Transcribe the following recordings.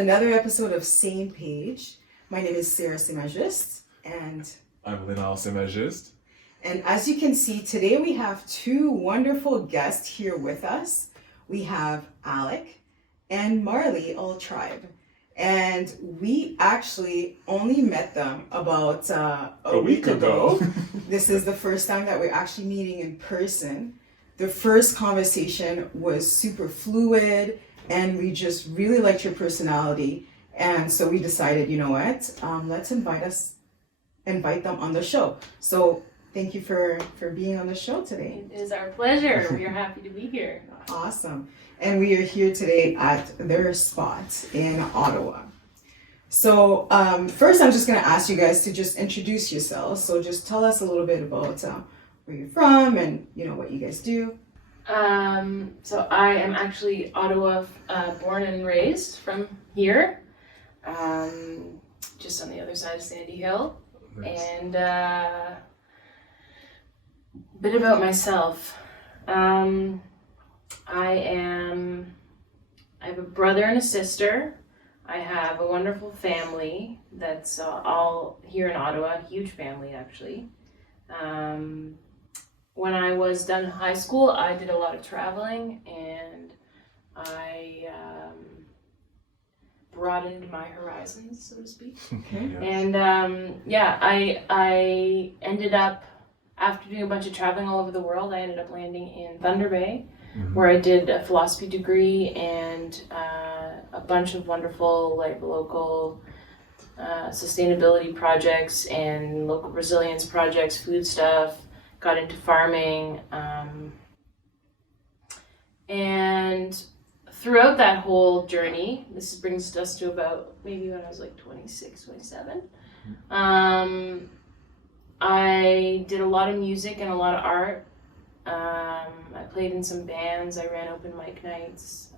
another episode of Same Page. My name is Sarah Simagist, and I'm Linal Simagist. And as you can see, today we have two wonderful guests here with us. We have Alec and Marley, all tribe. And we actually only met them about a week ago. This is the first time that we're actually meeting in person. The first conversation was super fluid, and we just really liked your personality. And so we decided, you know what, let's invite them on the show. So thank you for being on the show today. It is our pleasure. We are happy to be here. Awesome. And we are here today at their spot in Ottawa. So first I'm just going to ask you guys to just introduce yourselves. So just tell us a little bit about where you're from and what you guys do. So I am actually Ottawa born and raised from here, just on the other side of Sandy Hill. Nice. And bit about myself. I have a brother and a sister. I have a wonderful family that's all here in Ottawa, a huge family actually. When I was done high school, I did a lot of traveling, and I broadened my horizons, so to speak. Okay. And I ended up, after doing a bunch of traveling all over the world, I ended up landing in Thunder Bay, where I did a philosophy degree and a bunch of wonderful local sustainability projects and local resilience projects, food stuff. Got into farming, and throughout that whole journey, this brings us to about maybe when I was like 26, 27, I did a lot of music and a lot of art. I played in some bands, I ran open mic nights,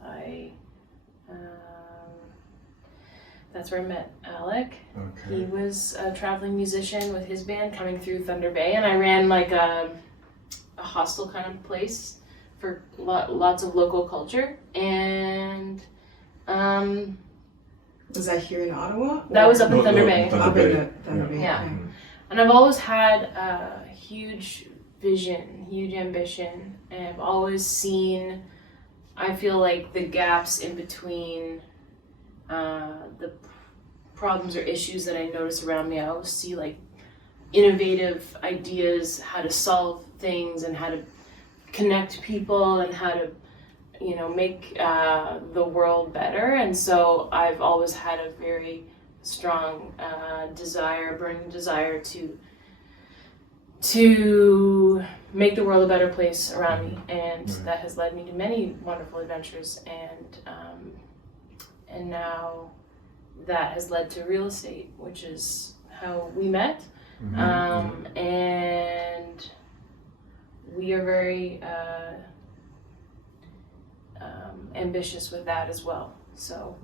that's where I met Alec. Okay. He was a traveling musician with his band coming through Thunder Bay, and I ran like a hostel kind of place for lots of local culture. And was that here in Ottawa? That was up in Thunder Bay. Thunder Bay. Yeah. And I've always had a huge vision, huge ambition, and I've always seen, I feel like, the gaps in between the problems or issues that I notice around me. I always see like innovative ideas, how to solve things and how to connect people and how to, make the world better. And so I've always had a very strong burning desire to make the world a better place around me. And that has led me to many wonderful adventures. And now that has led to real estate, which is how we met. And we are very ambitious with that as well. So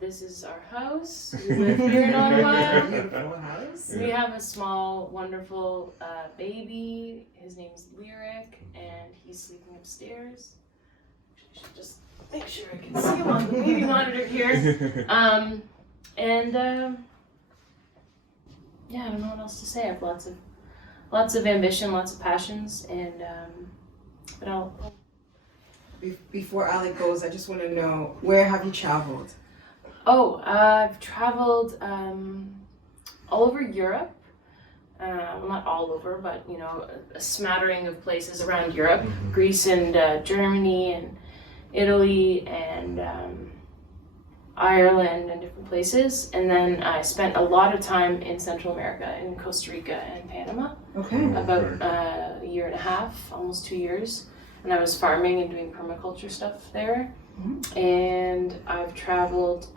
this is our house. We live here in Ottawa. Beautiful house. We have a small, wonderful baby. His name's Lyric, and he's sleeping upstairs. I should just make sure I can see him on the baby monitor here. I don't know what else to say. I have lots of ambition, lots of passions, and but I'll. Before Alec goes, I just want to know, where have you traveled? I've traveled all over Europe. Well, not all over, but a smattering of places around Europe, Greece and Germany and Italy and Ireland and different places. And then I spent a lot of time in Central America, in Costa Rica and Panama. Okay. About a year and a half, almost 2 years. And I was farming and doing permaculture stuff there. And I've traveled,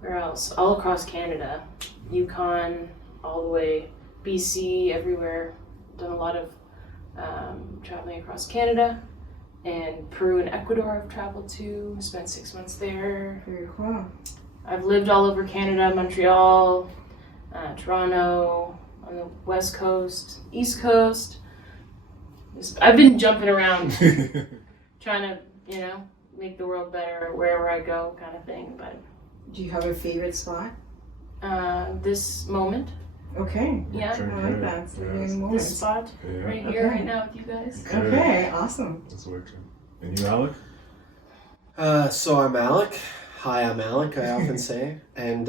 where else? All across Canada, Yukon, all the way, BC, everywhere. Done a lot of traveling across Canada. And Peru and Ecuador I've traveled to, spent 6 months there. Very cool. I've lived all over Canada, Montreal, Toronto, on the West Coast, East Coast. I've been jumping around trying to you know, make the world better wherever I go, kind of thing. But Do you have a favorite spot? this moment, Okay. yeah, Okay, I like good. that. So Yes. many this moments. spot Yeah. right here, Okay. right now with you guys. Good. Okay, awesome. That's wicked. And you, Alec? So I'm Alec. Hi, I'm Alec, I often say. And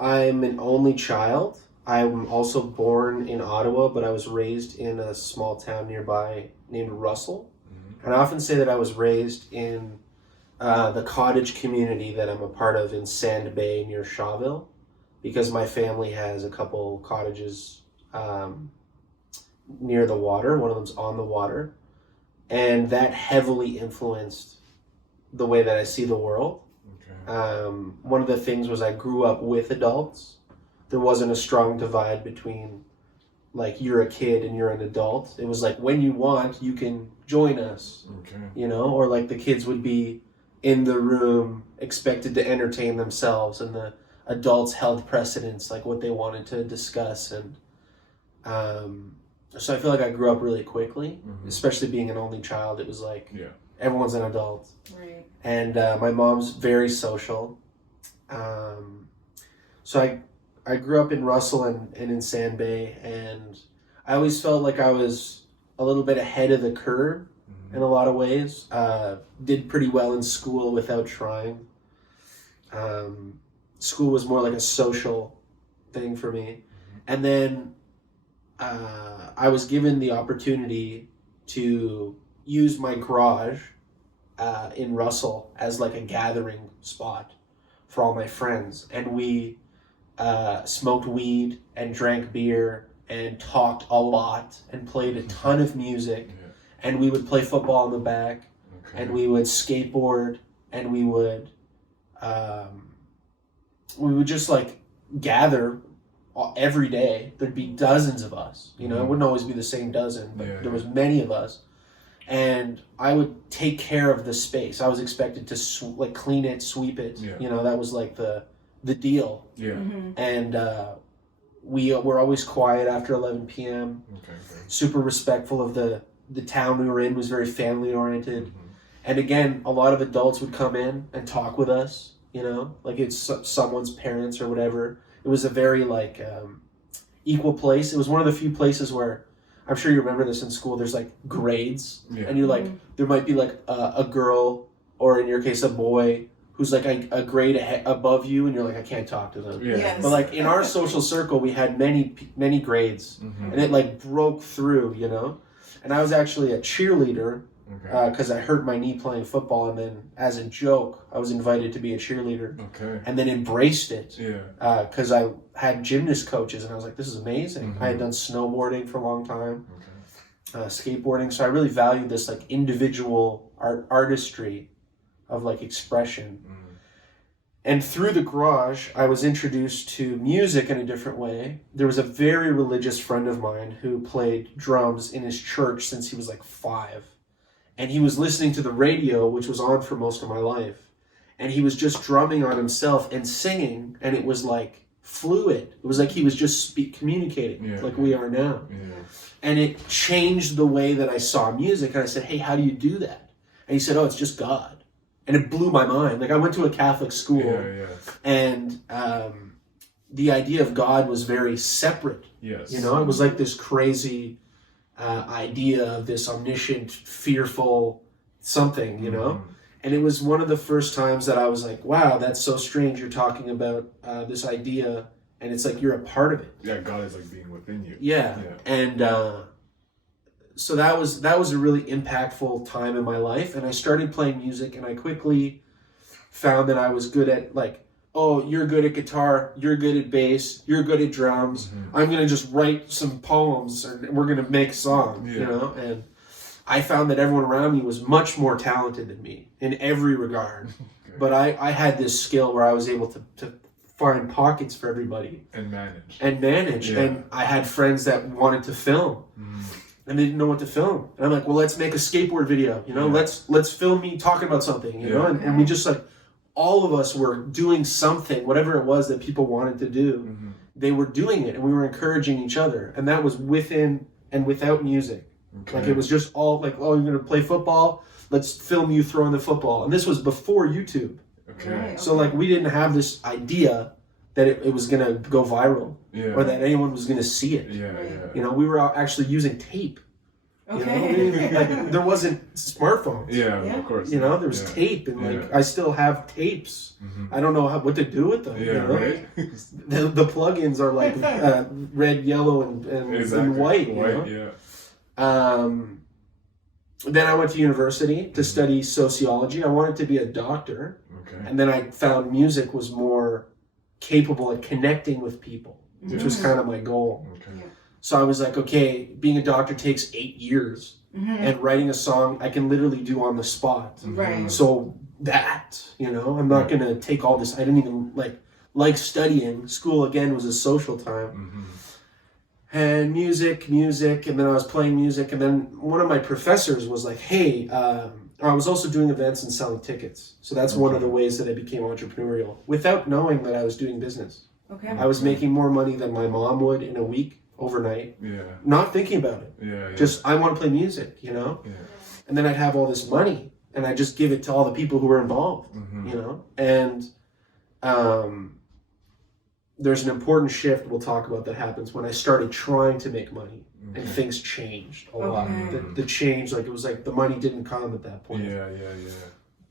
I'm an only child. I'm also born in Ottawa, but I was raised in a small town nearby named Russell. And I often say that I was raised in the cottage community that I'm a part of in Sand Bay near Shawville, because my family has a couple cottages near the water. One of them's on the water. And that heavily influenced the way that I see the world. Okay. One of the things was I grew up with adults. There wasn't a strong divide between, like, you're a kid and you're an adult. It was like, when you want, you can join us, Okay. you know? Or like the kids would be in the room expected to entertain themselves, and the adults held precedence, like what they wanted to discuss. And so I feel like I grew up really quickly, especially being an only child. It was like, Yeah. everyone's an adult. Right. And my mom's very social. So I grew up in Russell and in Sand Bay, and I always felt like I was a little bit ahead of the curve in a lot of ways. Did pretty well in school without trying. School was more like a social thing for me. And then I was given the opportunity to use my garage in Russell as like a gathering spot for all my friends. And we smoked weed and drank beer and talked a lot and played a ton of music. Yeah. And we would play football in the back, Okay. and we would skateboard, and we would just like gather every day. There'd be dozens of us, you know. It wouldn't always be the same dozen, but Yeah, there was many of us. And I would take care of the space. I was expected to like clean it, sweep it. Yeah. You know, that was like the deal. Yeah. Mm-hmm. And we were always quiet after 11 p.m. Okay. Great. Super respectful of the town we were in. Was very family oriented. Mhm. And again, a lot of adults would come in and talk with us. You know, like it's someone's parents or whatever. It was a very like equal place. It was one of the few places where, I'm sure you remember this in school, there's like grades. Yeah. And you're like, there might be like a girl, or in your case a boy, who's like a grade above you, and you're like, I can't talk to them. Yeah. Yes. But like in our social circle, we had many grades, Mhm. and it like broke through, you know. And I was actually a cheerleader Okay. because I hurt my knee playing football, and then as a joke, I was invited to be a cheerleader, Okay. and then embraced it Yeah. because I had gymnast coaches, and I was like, this is amazing. Mhm. I had done snowboarding for a long time. Okay. Skateboarding, so I really valued this like individual artistry of like expression. Mm. And through the garage, I was introduced to music in a different way. There was a very religious friend of mine who played drums in his church since he was like 5, and he was listening to the radio, which was on for most of my life, and he was just drumming on himself and singing, and it was like fluid. It was like he was just communicating Yeah. like we are now. Yeah. And it changed the way that I saw music. And I said, hey, how do you do that? And he said, oh, it's just God. And it blew my mind. Like, I went to a Catholic school, Yeah. and the idea of God was very separate. Yes. You know, it was like this crazy idea of this omniscient, fearful something, you know? Mhm. And it was one of the first times that I was like, wow, that's so strange. You're talking about this idea, and it's like you're a part of it. Yeah. God is like being within you. Yeah. Yeah. And so that was a really impactful time in my life, and I started playing music, and I quickly found that I was good at, like, oh, you're good at guitar, you're good at bass, you're good at drums. I'm going to just write some poems and we're going to make a song, you Yeah. know? And I found that everyone around me was much more talented than me in every regard. Okay. But I had this skill where I was able to find pockets for everybody And manage. and manage. Yeah. And I had friends that wanted to film, and they didn't know what to film. And I'm like, well, let's make a skateboard video, you know, Yeah. let's film me talking about something, you know? Yeah. And we just like, all of us were doing something, whatever it was that people wanted to do, Mhm. they were doing it, and we were encouraging each other. And that was within and without music. Okay. Like it was just all like, oh, you're gonna play football? Let's film you throwing the football. And this was before YouTube. Okay. Right. So like we didn't have this idea that it was gonna go viral Yeah. or that anyone was gonna see it. Yeah. Right. Yeah. You know, we were actually using tape. Okay. You know? Like there wasn't smartphones. Yeah. Yeah. Of course. You know, there was Yeah. tape, and like Yeah. I still have tapes. Mhm. I don't know what to do with them. Yeah. you know? Right. The plugins are like red, yellow, and Exactly. white. You know? Yeah. Then I went to university to study sociology. I wanted to be a doctor, Okay. and then I found music was more capable at connecting with people, which was kind of my goal. Okay. So I was like, okay, being a doctor takes 8 years, Mhm. and writing a song I can literally do on the spot. Right. So that, you know, I'm not gonna take all this. I didn't even like studying. School again was a social time. Mhm. And music, and then I was playing music, and then one of my professors was like, hey, I was also doing events and selling tickets. So that's one of the ways that I became entrepreneurial without knowing that I was doing business. Okay. I was making more money than my mom would in a week overnight, Yeah. not thinking about it. Yeah. Just, I want to play music, you know? Yeah. And then I'd have all this money, and I'd just give it to all the people who were involved, Mhm. you know? And there's an important shift we'll talk about that happens when I started trying to make money, and Okay. things changed a lot. Okay. The change, like it was like the money didn't come at that point. Yeah. Yeah. Yeah.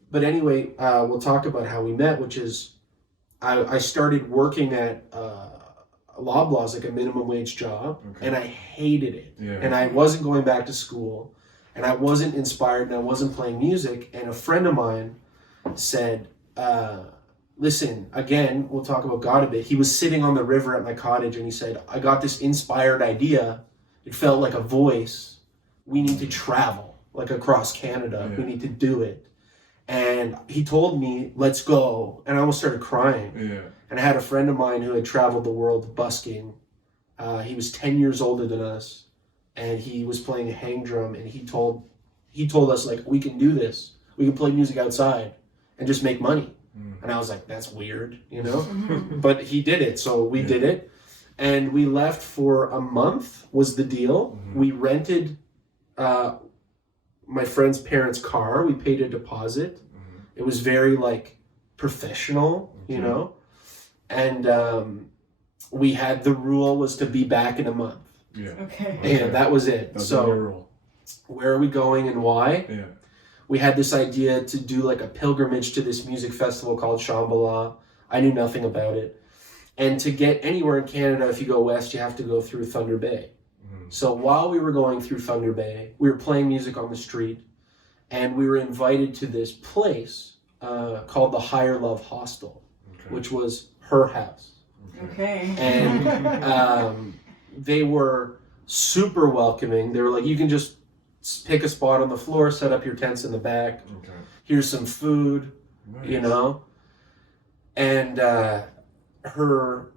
But anyway, we'll talk about how we met, which is I started working at Loblaws, like a minimum wage job, Okay. and I hated it. Yeah. And I wasn't going back to school, and I wasn't inspired, and I wasn't playing music. And a friend of mine said, listen, again, we'll talk about God a bit. He was sitting on the river at my cottage, and he said, I got this inspired idea. It felt like a voice. We need to travel, like across Canada. Yeah. We need to do it. And he told me, let's go. And I almost started crying. Yeah. And I had a friend of mine who had traveled the world busking. He was 10 years older than us, and he was playing a hang drum, and he told us, like, we can do this. We can play music outside and just make money. Mm. And I was like, that's weird, you know? Mhm. But he did it, so we Yeah. did it. And we left for a month was the deal. Mhm. We rented my friend's parents' car. We paid a deposit. Mhm. It was very like professional, you Okay. know? And we had the rule was to be back in a month. Yeah. Okay. Okay. And that was it. That's So the rule. where are we going and why? Yeah. We had this idea to do like a pilgrimage to this music festival called Shambhala. I knew nothing about it. And to get anywhere in Canada, if you go west, you have to go through Thunder Bay. Mhm. So while we were going through Thunder Bay, we were playing music on the street, and we were invited to this place called the Higher Love Hostel, Okay. which was her house. Okay. And they were super welcoming. They were like, you can just pick a spot on the floor, set up your tents in the back. Okay. Here's some food, Nice. you know. And her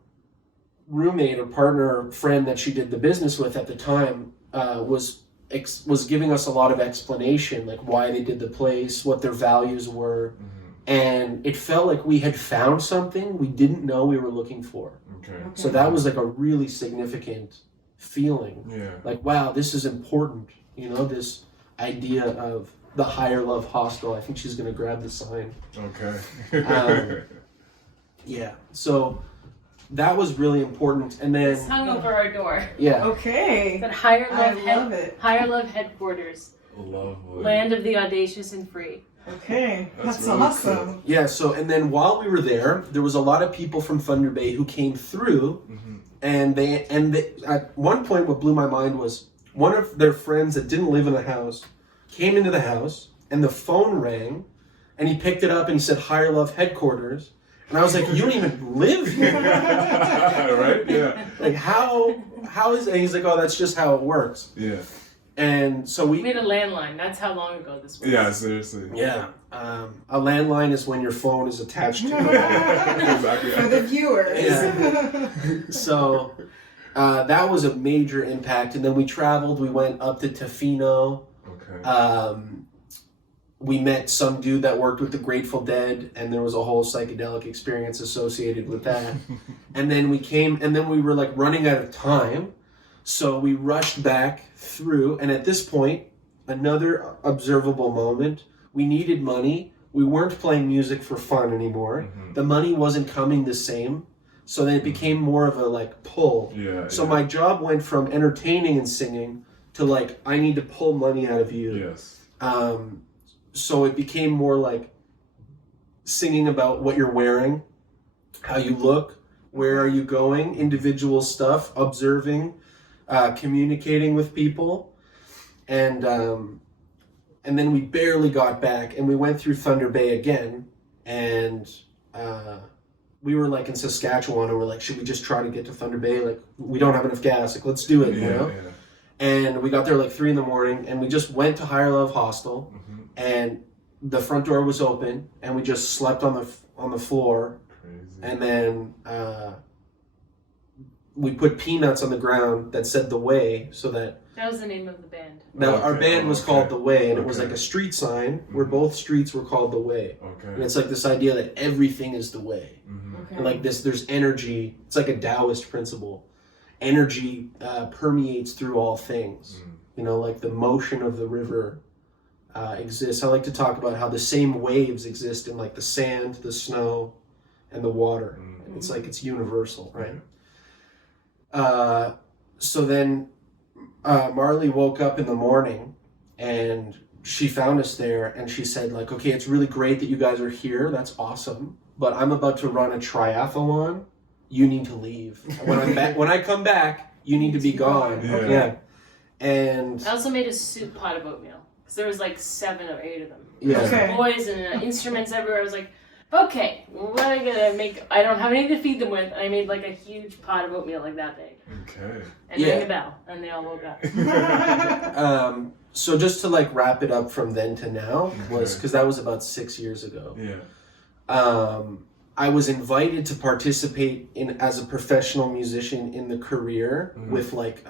roommate or partner, friend that she did the business with at the time, was giving us a lot of explanation, like why they did the place, what their values were, Mhm. and it felt like we had found something we didn't know we were looking for. Okay. So that was like a really significant feeling. Yeah. Like, wow, this is important. You know, this idea of the Higher Love Hostel. I think she's gonna grab the sign. Okay. Yeah. So that was really important. And It's then hung over our door. yeah. Okay. That Higher I Love, love it. Higher Love Headquarters, Lovely. land of the audacious and free. Okay. That's That's really awesome. Yeah, so and then while we were there was a lot of people from Thunder Bay who came through, Mhm. and they at one point what blew my mind was one of their friends that didn't live in the house came into the house, and the phone rang, and he picked it up and he said Higher Love Headquarters, and I was like, you don't even live here. Right? Yeah. Like how is it? And he's like, oh, that's just how it works. Yeah. And so We we made a landline. That's how long ago this was. Yeah, seriously. yeah, a landline is when your phone is attached to it. Exactly. For the viewers. Yeah. So that was a major impact. And then we traveled. We went up to Tofino. Okay. We met some dude that worked with the Grateful Dead, and there was a whole psychedelic experience associated with that. And then we came, and then we were like running out of time. So we rushed back through, and at this point, another observable moment. We needed money. We weren't playing music for fun anymore. The money wasn't coming the same. So then it became more of a like pull. Yeah. So my job went from entertaining and singing to like, I need to pull money out of you. Yes. So it became more like singing about what you're wearing, how you look, where are you going, individual stuff, observing, communicating with people. And then we barely got back, and we went through Thunder Bay again, and we were like in Saskatchewan, and we're like, should we just try to get to Thunder Bay? Like, we don't have enough gas, like, let's do it, you know? Yeah. And we got there like 3 a.m, and we just went to Higher Love Hostel, and the front door was open, and we just slept on the floor. Crazy. And then we put peanuts on the ground that said The Way, so that That was the name of the band. now our Okay, band was okay. called The Way, and it was Okay. like a street sign where both streets were called The Way. And Okay. it's like this idea that everything is the way. Okay. And like there's energy. It's like a Taoist principle. Energy permeates through all things. You know, like the motion of the river exists. I like to talk about how the same waves exist in like the sand, the snow, and the water. It's like it's universal, right? So then Marley woke up in the morning and she found us there, and she said like, okay, it's really great that you guys are here. That's awesome. But I'm about to run a triathlon. You need to leave. When I'm back, when I come back, you need to be gone. Yeah. Yeah. And I also made a soup pot of oatmeal because there was like 7 or 8 of them. yeah. Okay. Boys and instruments everywhere. I was like, okay, what am I gonna make? I don't have anything to feed them with. I made like a huge pot of oatmeal like that big, Okay. and Yeah. rang a bell, and they all woke up. So just to like wrap it up from then to now was Okay. because that was about 6 years ago. Yeah. I was invited to participate in as a professional musician in the career with like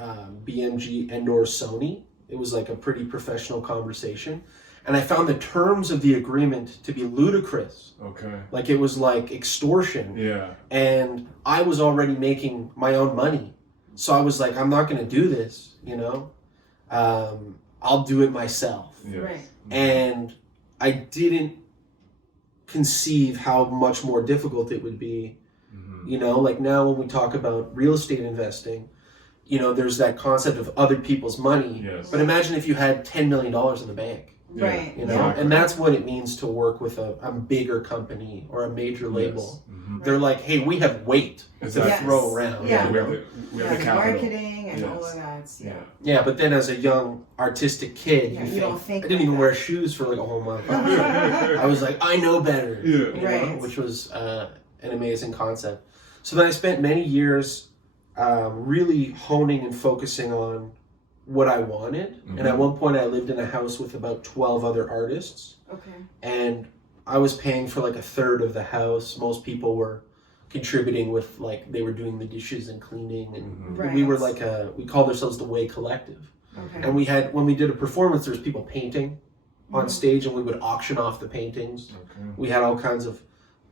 BMG and or Sony. It was like a pretty professional conversation, and I found the terms of the agreement to be ludicrous. Okay. Like it was like extortion, Yeah. and I was already making my own money, so I was like, I'm not going to do this, you know. I'll do it myself. Yes. Right. And I didn't conceive how much more difficult it would be. You know, like now when we talk about real estate investing, you know, there's that concept of other people's money. Yes. But imagine if you had $10 million in the bank, Yeah. Right. you know, Exactly. and that's what it means to work with a bigger company or a major label. Yes. Mhm. They're like, hey, we have weight Exactly. to throw around. Yeah. you We know? have the, we have Yeah, the capital. marketing and all Yes. of that. Yeah. Yeah, but then as a young artistic kid, Yeah, you you don't think, think I didn't like even that. wear shoes for like a whole month. I was like, I know better. Yeah. You know, Right. which was an amazing concept. So then I spent many years really honing and focusing on what I wanted. And at one point I lived in a house with about 12 other artists, Okay. and I was paying for like a third of the house. Most people were contributing with like they were doing the dishes and cleaning, and Right. we were like we called ourselves the Way Collective. Okay. And we had, when we did a performance, there was people painting on stage, and we would auction off the paintings. Okay. We had all kinds of,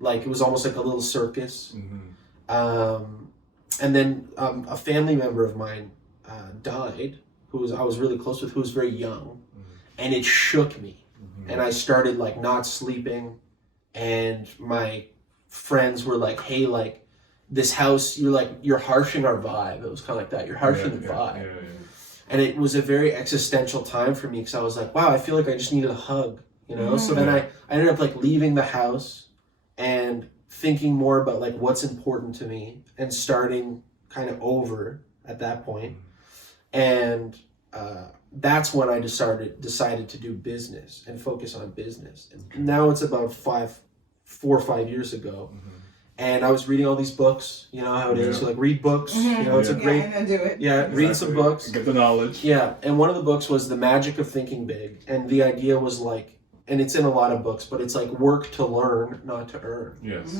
like, it was almost like a little circus. And then a family member of mine died, I was really close with, who was very young, and it shook me. And I started like not sleeping, and my friends were like, hey, like, this house, you're harshing our vibe. It was kind of like that. You're harshing the vibe. Yeah. And it was a very existential time for me, because I was like, wow, I feel like I just needed a hug, you know? So then I ended up like leaving the house and thinking more about like what's important to me, and starting kind of over at that point. And that's when I decided to do business and focus on business. And now it's about 4 or 5 years ago. And I was reading all these books, you know how it is. Yeah. So like read books, you know, it's a Yeah. great, and then do it. read some books. Get the knowledge. Yeah, and one of the books was The Magic of Thinking Big. And the idea was like, and it's in a lot of books, but it's like work to learn, not to earn. Yes.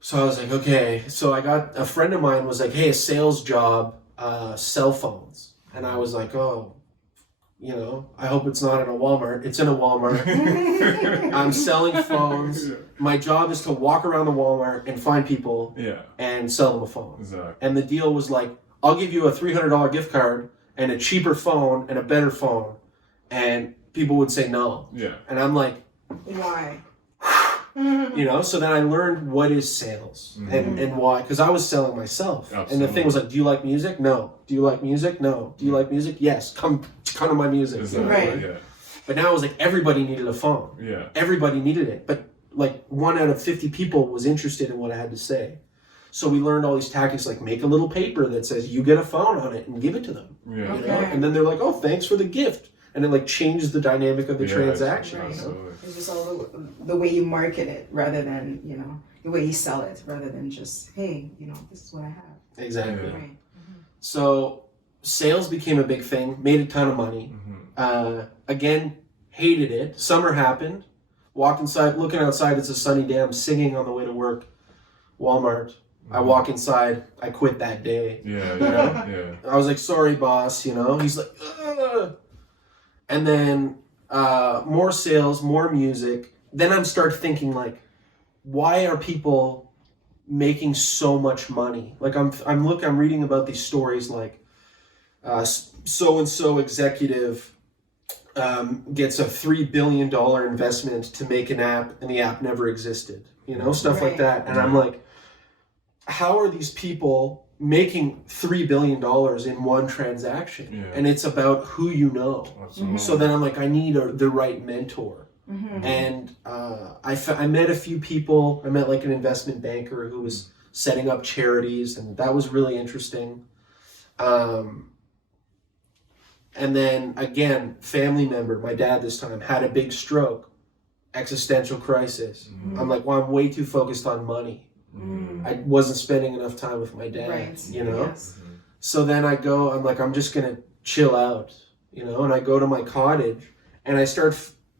So I was like, okay. So I got, a friend of mine was like, hey, a sales job, cell phones. And I was like, oh, you know, I hope it's not in a Walmart. It's in a Walmart. I'm selling phones. My job is to walk around the Walmart and find people Yeah. and sell them a phone. Exactly. And the deal was like, I'll give you a $300 gift card and a cheaper phone and a better phone. And people would say no. Yeah. And I'm like, Why? you know, so then I learned what is sales and why, because I was selling myself. And the thing was like, do you like music? No. Do you like music? No. Do you like music? Yes. Come to my music. Exactly. Right. Yeah. But now it was like everybody needed a phone. Yeah. Everybody needed it. But like 1 out of 50 people was interested in what I had to say. So we learned all these tactics, like make a little paper that says you get a phone on it and give it to them. Yeah. You know? Okay. And then they're like, oh, thanks for the gift. And it like changes the dynamic of the transaction. Right. You know? Absolutely. It's just all the way you market it rather than, you know, the way you sell it rather than just, hey, you know, this is what I have. Exactly. Yeah. Right. So sales became a big thing, made a ton of money. Again, hated it. Summer happened. Walked inside, looking outside, it's a sunny day. I'm singing on the way to work. Walmart. I walk inside. I quit that day. Yeah. You know? Yeah. I was like, sorry, boss. You know, he's like, ugh. And then more sales, more music. Then I'm start thinking like, why are people making so much money? Like I'm reading about these stories like so and so executive gets a $3 billion investment to make an app, and the app never existed. You know, stuff like Right. that. And I'm like, how are these people making $3 billion in one transaction? Yeah. And it's about who you know. Absolutely. So then I'm like, I need the right mentor. Mm-hmm. And I met a few people. I met like an investment banker who was setting up charities, and that was really interesting. And then again, family member, my dad this time, had a big stroke, existential crisis. I'm like, well, I'm way too focused on money. I wasn't spending enough time with my dad, Right. you know? Yes. So then I'm like, I'm just going to chill out, you know? And I go to my cottage and I start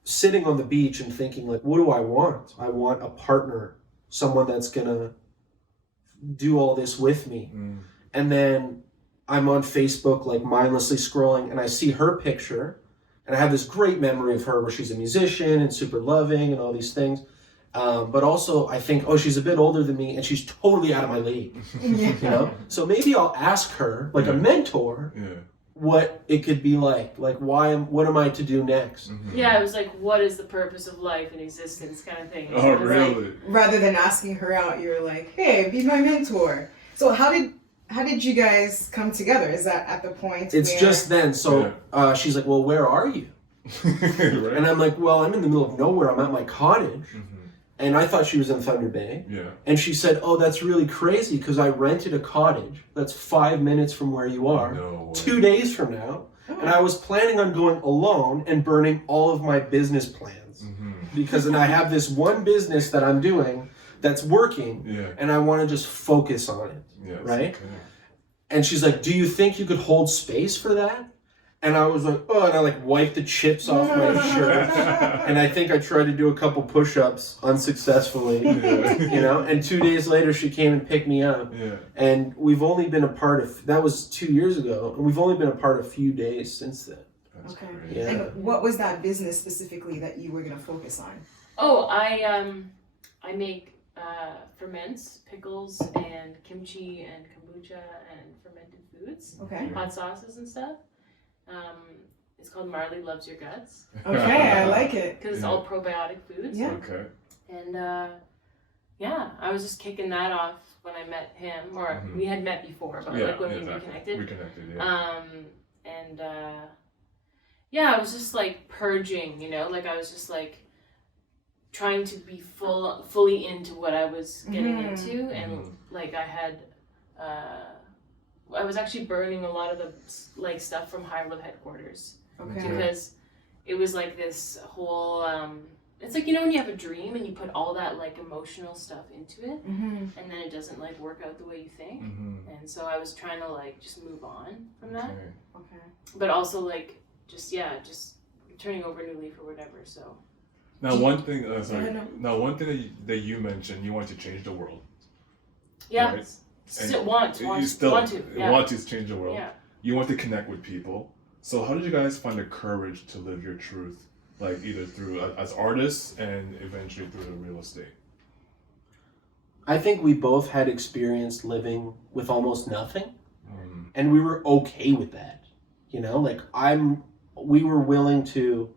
sitting on the beach and thinking like, what do I want? I want a partner, someone that's going to do all this with me. And then I'm on Facebook, like mindlessly scrolling, and I see her picture, and I have this great memory of her where she's a musician and super loving and all these things. But also I think, oh, she's a bit older than me and she's totally out of my league, you know? So maybe I'll ask her, like a mentor, what it could be like what am I to do next? Yeah, it was like, what is the purpose of life and existence kind of thing. Oh, It was like, really? Rather than asking her out, you're like, hey, be my mentor. So how did you guys come together? Is that at the point It's where... just then. So she's like, well, where are you? Right? And I'm like, well, I'm in the middle of nowhere. I'm at my cottage. And I thought she was in Thunder Bay. Yeah. And she said, oh, that's really crazy because I rented a cottage that's 5 minutes from where you are, No way. 2 days from now. And I was planning on going alone and burning all of my business plans. Because then I have this one business that I'm doing that's working, Yeah. and I want to just focus on it. Yes. Right? Okay. And she's like, do you think you could hold space for that? And I was like, oh, and I like wiped the chips off my shirt. And I think I tried to do a couple push-ups unsuccessfully, you know? And 2 days later, she came and picked me up. Yeah. And we've only been apart, that was 2 years ago, and we've only been apart a few days since then. That's Okay. crazy. Yeah. And what was that business specifically that you were going to focus on? Oh, I make ferments, pickles, and kimchi and kombucha and fermented foods, Okay. hot sauces and stuff. It's called Marley Loves Your Guts Okay, I like it. because it's all probiotic foods. Yeah. Okay. And yeah, I was just kicking that off when I met him, or we had met before, but Yeah. like when we exactly. reconnected. Reconnected. Yeah. And yeah, I was just like purging, you know, like I was just like trying to be fully into what I was getting into, and like I was actually burning a lot of the like stuff from High World headquarters Okay. because it was like this whole it's like, you know, when you have a dream and you put all that like emotional stuff into it and then it doesn't like work out the way you think, and so I was trying to like just move on from that, Okay. Okay. but also like just turning over a new leaf or whatever. So Now one thing. Sorry. I know. Now one thing that you mentioned, you want to change the world. yeah, Right. still want to yeah. want to change the world. Yeah. You want to connect with people. So how did you guys find the courage to live your truth, like either through as artists and eventually through the real estate? I think we both had experience living with almost nothing. and we were okay with that. You know, like we were willing to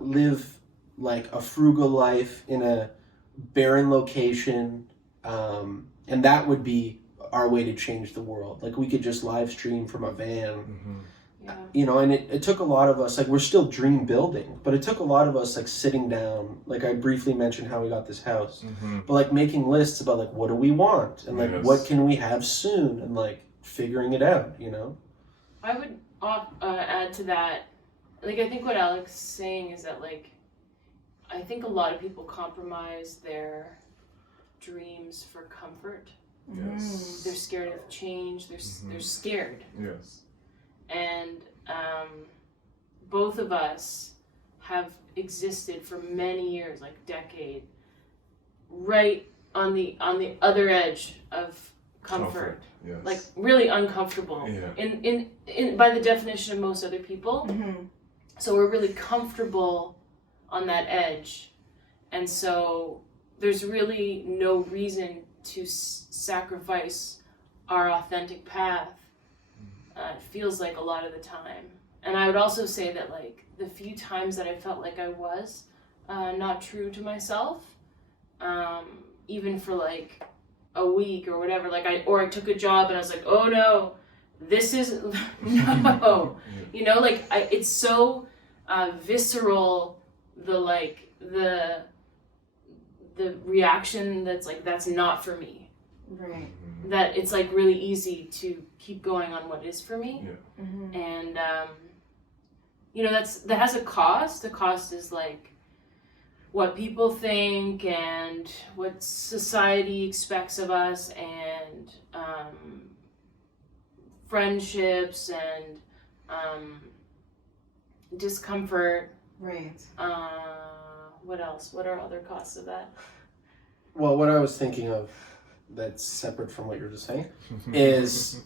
live like a frugal life in a barren location, and that would be our way to change the world. Like we could just live stream from a van. Yeah. You know, and it took a lot of us, like we're still dream building, but it took a lot of us like sitting down, like I briefly mentioned how we got this house, but like making lists about like what do we want and like what can we have soon and like figuring it out, you know? I would add to that, like I think what Alex is saying is that like, I think a lot of people compromise their dreams for comfort. Yes. They're scared of change, they're scared. Yes. And both of us have existed for many years, like decade, right on the other edge of comfort. Yes. Like really uncomfortable. Yeah. In by the definition of most other people. So we're really comfortable on that edge, and so there's really no reason to sacrifice our authentic path. It feels like a lot of the time. And I would also say that like the few times that I felt like I was not true to myself, even for like a week or whatever, like I took a job and I was like, oh no, this is no, you know, like it's so visceral, the reaction that's like, that's not for me. Right. That it's like really easy to keep going on what is for me. Yeah. And you know, that has a cost. The cost is like what people think and what society expects of us, and friendships and discomfort. Right. What else? What are other costs of that? Well, what I was thinking of that's separate from what you're just saying is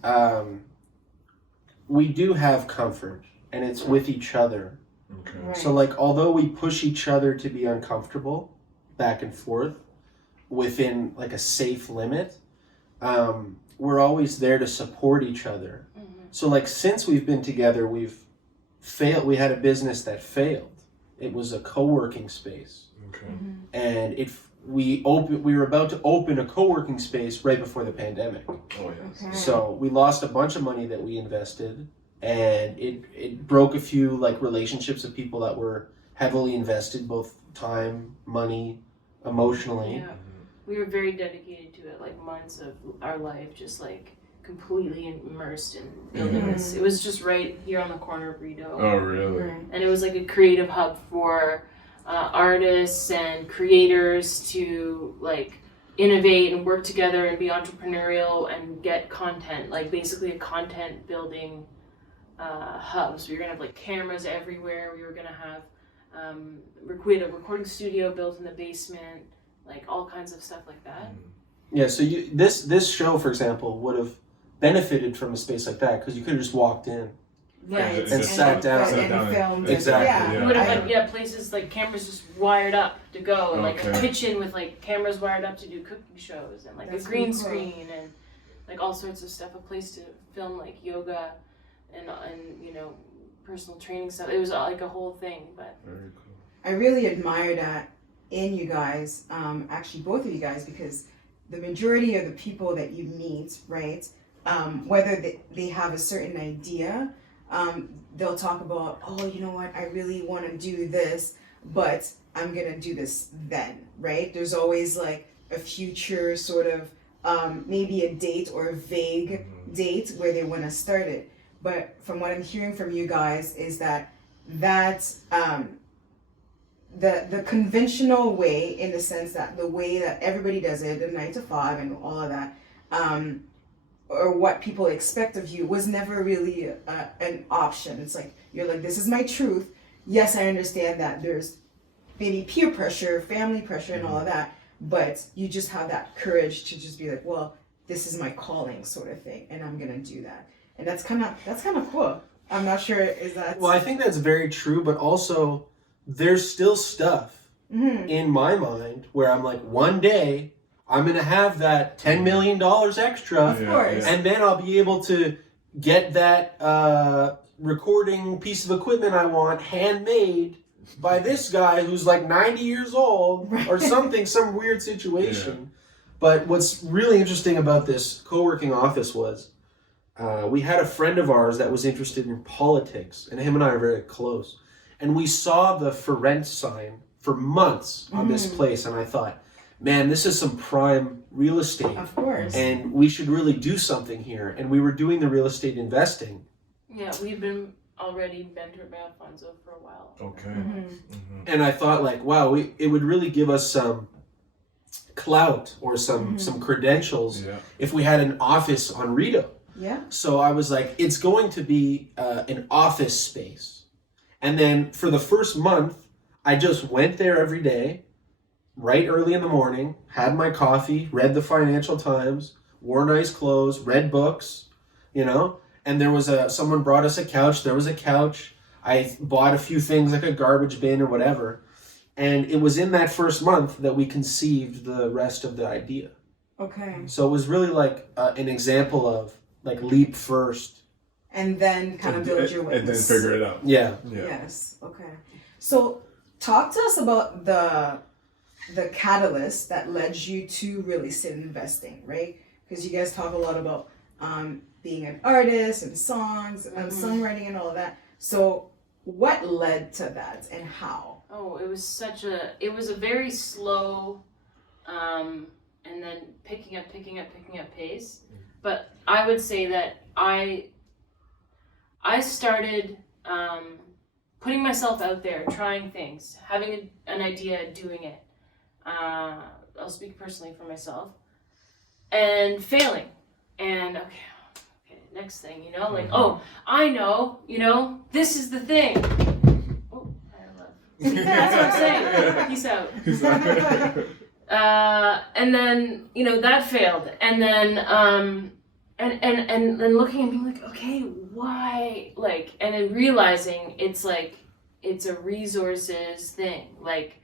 we do have comfort, and it's with each other. Okay. Right. So like although we push each other to be uncomfortable back and forth within like a safe limit, we're always there to support each other. So like since we've been together, we've failed. We had a business that failed. It was a co-working space, Okay. and we were about to open a co-working space right before the pandemic. Oh yes. Okay. So we lost a bunch of money that we invested, and it broke a few like relationships of people that were heavily invested, both time, money, emotionally. Yeah. We were very dedicated to it, like months of our life, just like completely immersed in building this. It was just right here on the corner of Rideau. Oh really? Right. And it was like a creative hub for artists and creators to like innovate and work together and be entrepreneurial and get content, like basically a content building hub. So we were gonna have like cameras everywhere. We were gonna have we had a recording studio built in the basement, like all kinds of stuff like that. Yeah. So this show, for example, would have benefited from a space like that because you could have just walked in. Right. And sat down. And filmed. Exactly. Yeah. Yeah. We would have like places like cameras just wired up to go, and like a Okay. kitchen with like cameras wired up to do cooking shows, and like That's a green really cool. screen and like all sorts of stuff. A place to film like yoga and you know, personal training stuff. It was like a whole thing. But Very cool. I really admire that in you guys, actually both of you guys, because the majority of the people that you meet, right, whether they have a certain idea, they'll talk about, oh, you know what, I really want to do this, but I'm going to do this then, right? There's always like a future sort of, maybe a date or a vague date where they want to start it. But from what I'm hearing from you guys is that the conventional way, in the sense that the way that everybody does it, the 9 to 5 and all of that, or what people expect of you, was never really an option. It's like, you're like, this is my truth. Yes, I understand that there's maybe peer pressure, family pressure, and all of that, but you just have that courage to just be like, well, this is my calling, sort of thing, and I'm gonna do that. And that's kind of cool. I'm not sure, is that... Well, I think that's very true, but also there's still stuff in my mind where I'm like, one day I'm going to have that $10 million extra. Of course. And then I'll be able to get that recording piece of equipment I want handmade by this guy who's like 90 years old or something, some weird situation. But what's really interesting about this co-working office was we had a friend of ours that was interested in politics, and him and I are very close. And we saw the for rent sign for months on this place, and I thought, man, this is some prime real estate. Of course. And we should really do something here. And we were doing the real estate investing. Yeah, we've been already mentored by Alfonso for a while. Okay. And I thought, like, wow, it would really give us some clout or some credentials if we had an office on Rito. Yeah. So I was like, it's going to be an office space. And then for the first month, I just went there every day, right early in the morning, had my coffee, read the Financial Times, wore nice clothes, read books, you know, and there was someone brought us a couch. There was a couch. I bought a few things like a garbage bin or whatever. And it was in that first month that we conceived the rest of the idea. Okay. So it was really like an example of like leap first. And then kind of build your And then wings. figure it out. Yeah. Yes. Okay. So talk to us about the catalyst that led you to real estate investing, right? Because you guys talk a lot about being an artist and songs and songwriting and all of that. So what led to that and how? Oh, it was a very slow, and then picking up pace. But I would say that I started putting myself out there, trying things, having an idea, doing it. I'll speak personally for myself, and failing, and okay, next thing, you know, like, oh, I know, you know, this is the thing. Oh, I love. That's what I'm saying. Peace out. And then, you know, that failed, and then and then looking and being like, okay, why, like, and then realizing it's like it's a resources thing, like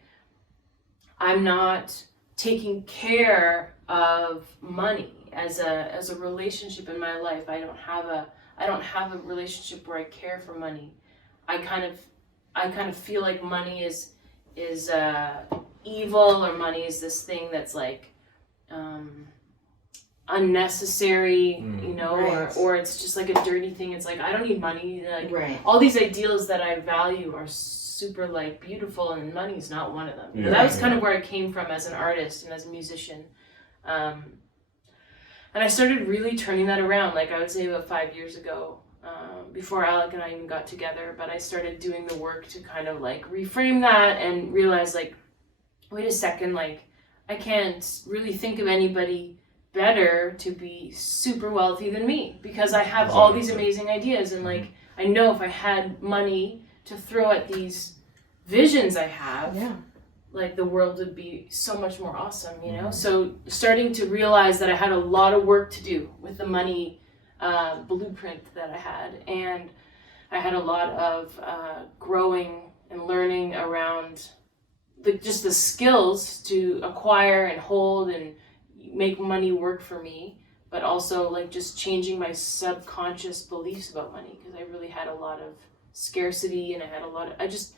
I'm not taking care of money as a relationship in my life. I don't have a relationship where I care for money. I kind of feel like money is evil, or money is this thing that's like unnecessary, you know, Right. or it's just like a dirty thing. It's like I don't need money. Like Right. all these ideals that I value are super like beautiful, and money's not one of them. You know, Yeah, that was yeah. kind of where I came from as an artist and as a musician. And I started really turning that around, like I would say about 5 years ago, before Alec and I even got together. But I started doing the work to kind of like reframe that and realize, like, wait a second, like I can't really think of anybody better to be super wealthy than me, because I have all these amazing ideas, and like I know if I had money to throw at these visions I have, Yeah. like the world would be so much more awesome, you know? So starting to realize that I had a lot of work to do with the money blueprint that I had, and I had a lot of growing and learning around just the skills to acquire and hold and make money work for me, but also like just changing my subconscious beliefs about money, because I really had a lot of scarcity, and I just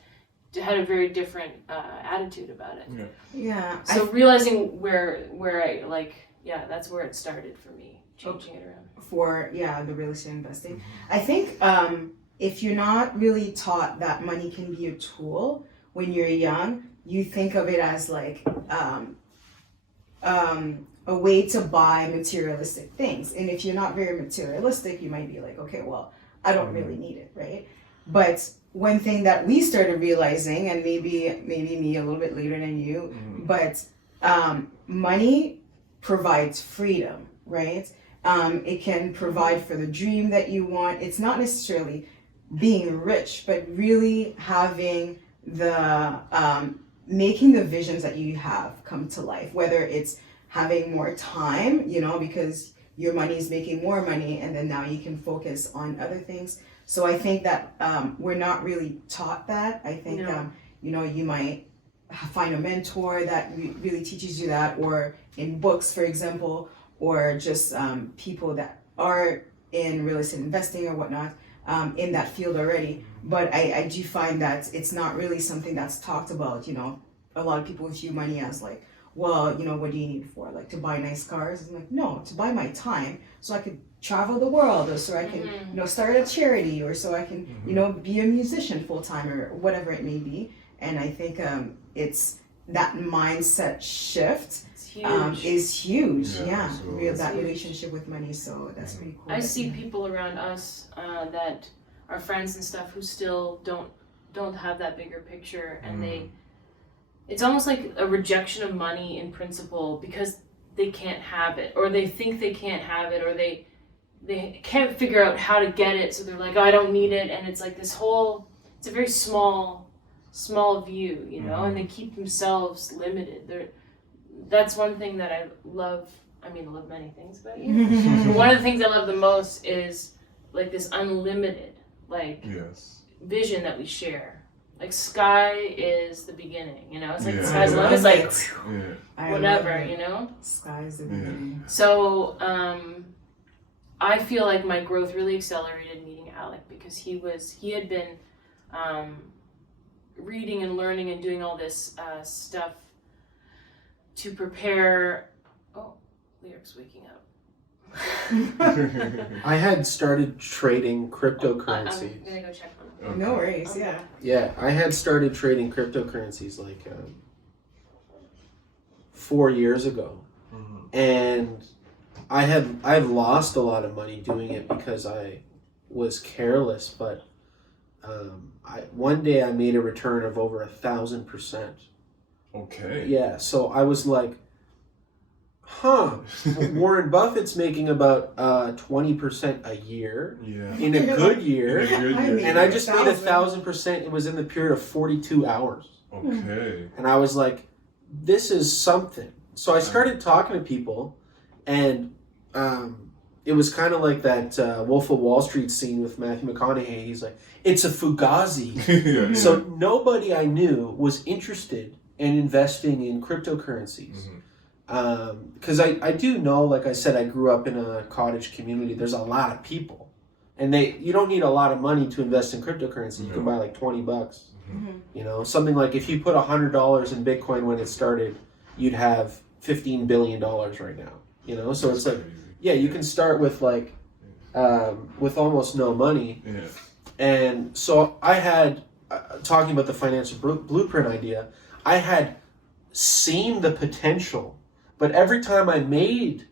had a very different attitude about it. Yeah. So realizing where I like, yeah, that's where it started for me, changing it around. For the real estate investing. I think if you're not really taught that money can be a tool when you're young, you think of it as like a way to buy materialistic things. And if you're not very materialistic, you might be like, okay, well, I don't really need it, right? But one thing that we started realizing, and maybe me a little bit later than you, but money provides freedom, right? It can provide for the dream that you want. It's not necessarily being rich, but really having the making the visions that you have come to life, whether it's having more time, you know, because your money is making more money, and then now you can focus on other things. So I think that we're not really taught that. I think No. you know, you might find a mentor that really teaches you that, or in books, for example, or just people that are in real estate investing or whatnot, in that field already. But I do find that it's not really something that's talked about. You know, a lot of people view money as like, well, you know, what do you need it for? Like to buy nice cars? I'm like, no, to buy my time so I could travel the world, or so I can, you know, start a charity, or so I can, you know, be a musician full time, or whatever it may be. And I think it's that mindset shift It's huge. is huge. Yeah, Yeah, absolutely. real that Huge. relationship with money. So that's pretty cool. I see people around us that are friends and stuff who still don't have that bigger picture, and it's almost like a rejection of money in principle because they can't have it, or they think they can't have it, or they can't figure out how to get it, so they're like, oh, I don't need it, and it's like this whole, it's a very small view, you know, and they keep themselves limited. That's one thing that I love. I mean, I love many things about you. But one of the things I love the most is like this unlimited, like Yes. vision that we share. Like sky is the beginning, you know. It's like the Yeah. sky's the limit. It's like Yeah. I whatever, love it. you know. Sky's the Yeah. beginning. So I feel like my growth really accelerated meeting Alec, because he had been reading and learning and doing all this stuff to prepare. Oh, Lyric's waking up. I had started trading I'm cryptocurrencies. gonna go check on him. Okay. No worries. Yeah. Yeah, I had started trading cryptocurrencies like 4 years ago, and I've lost a lot of money doing it because I was careless. But one day I made a return of over 1,000%. Okay. Yeah, so I was like, Warren Buffett's making about 20% a year Yeah. in a good year. In a good I year. mean- And I just made 1,000. 1,000%. It was in the period of 42 hours. Okay. And I was like, this is something. So I started talking to people, and it was kind of like that Wolf of Wall Street scene with Matthew McConaughey. He's like, it's a fugazi. Yeah. So nobody I knew was interested in investing in cryptocurrencies. Because I do know, like I said, I grew up in a cottage community. There's a lot of people. And you don't need a lot of money to invest in cryptocurrency. You can buy like $20. You know, something like if you put $100 in Bitcoin when it started, you'd have $15 billion right now. You know, so it's like, yeah, you can start with like, with almost no money. Yeah. And so I had, talking about the financial blueprint idea, I had seen the potential, but every time I made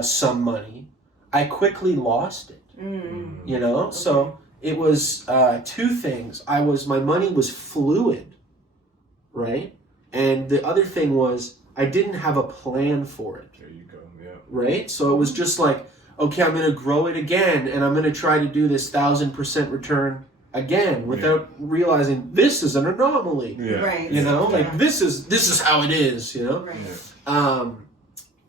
some money, I quickly lost it. You know, so it was two things. My money was fluid, right? And the other thing was I didn't have a plan for it, There you go. Yeah. right? So it was just like, okay, I'm going to grow it again, and I'm going to try to do this 1,000% return again without realizing this is an anomaly. Yeah. Right. You know, Yeah. like this is how it is. You know. Right. Yeah.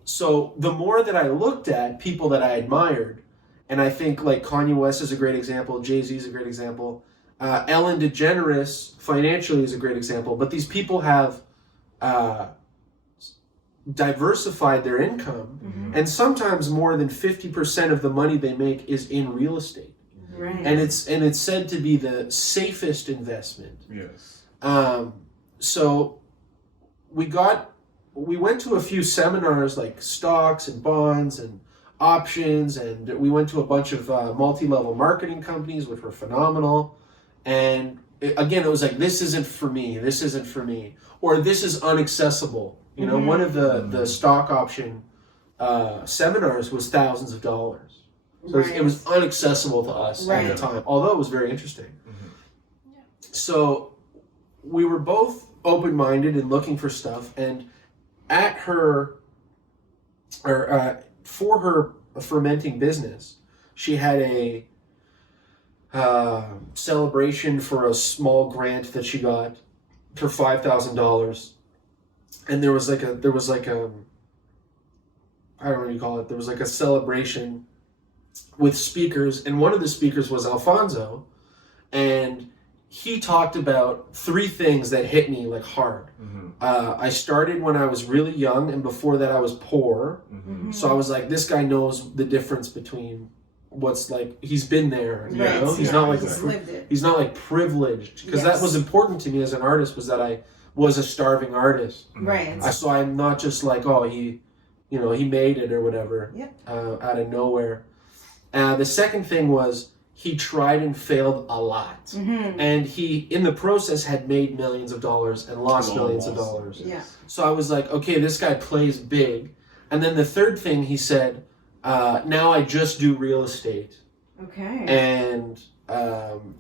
So the more that I looked at people that I admired, and I think like Kanye West is a great example, Jay-Z is a great example, Ellen DeGeneres financially is a great example, but these people have diversified their income, and sometimes more than 50% of the money they make is in real estate. Right. And it's said to be the safest investment. Yes. So we went to a few seminars like stocks and bonds and options, and we went to a bunch of multi-level marketing companies, which were phenomenal. And again, it was like, this isn't for me, or this is unaccessible. You know, one of the stock option seminars was thousands of dollars. So it was unaccessible to us at the Right. time, although it was very interesting. So we were both open-minded and looking for stuff, and at her, or for her fermenting business, she had a celebration for a small grant that she got for $5,000, and there was like a I don't know what you call it. There was like a celebration with speakers, and one of the speakers was Alfonso, and he talked about 3 things that hit me like hard. I started when I was really young, and before that I was poor. So I was like, this guy knows the difference between what's like, he's been there, you Right, know? He's yeah, not like he's lived it. he's not like privileged, because Yes. that was important to me as an artist, was that I was a starving artist. Right. So I'm not just like, oh, he made it or whatever, Yep. out of nowhere. The second thing was, he tried and failed a lot. Mm-hmm. And he, in the process, had made millions of dollars and lost millions of dollars. Yeah. So I was like, okay, this guy plays big. And then the third thing he said, now I just do real estate. Okay. And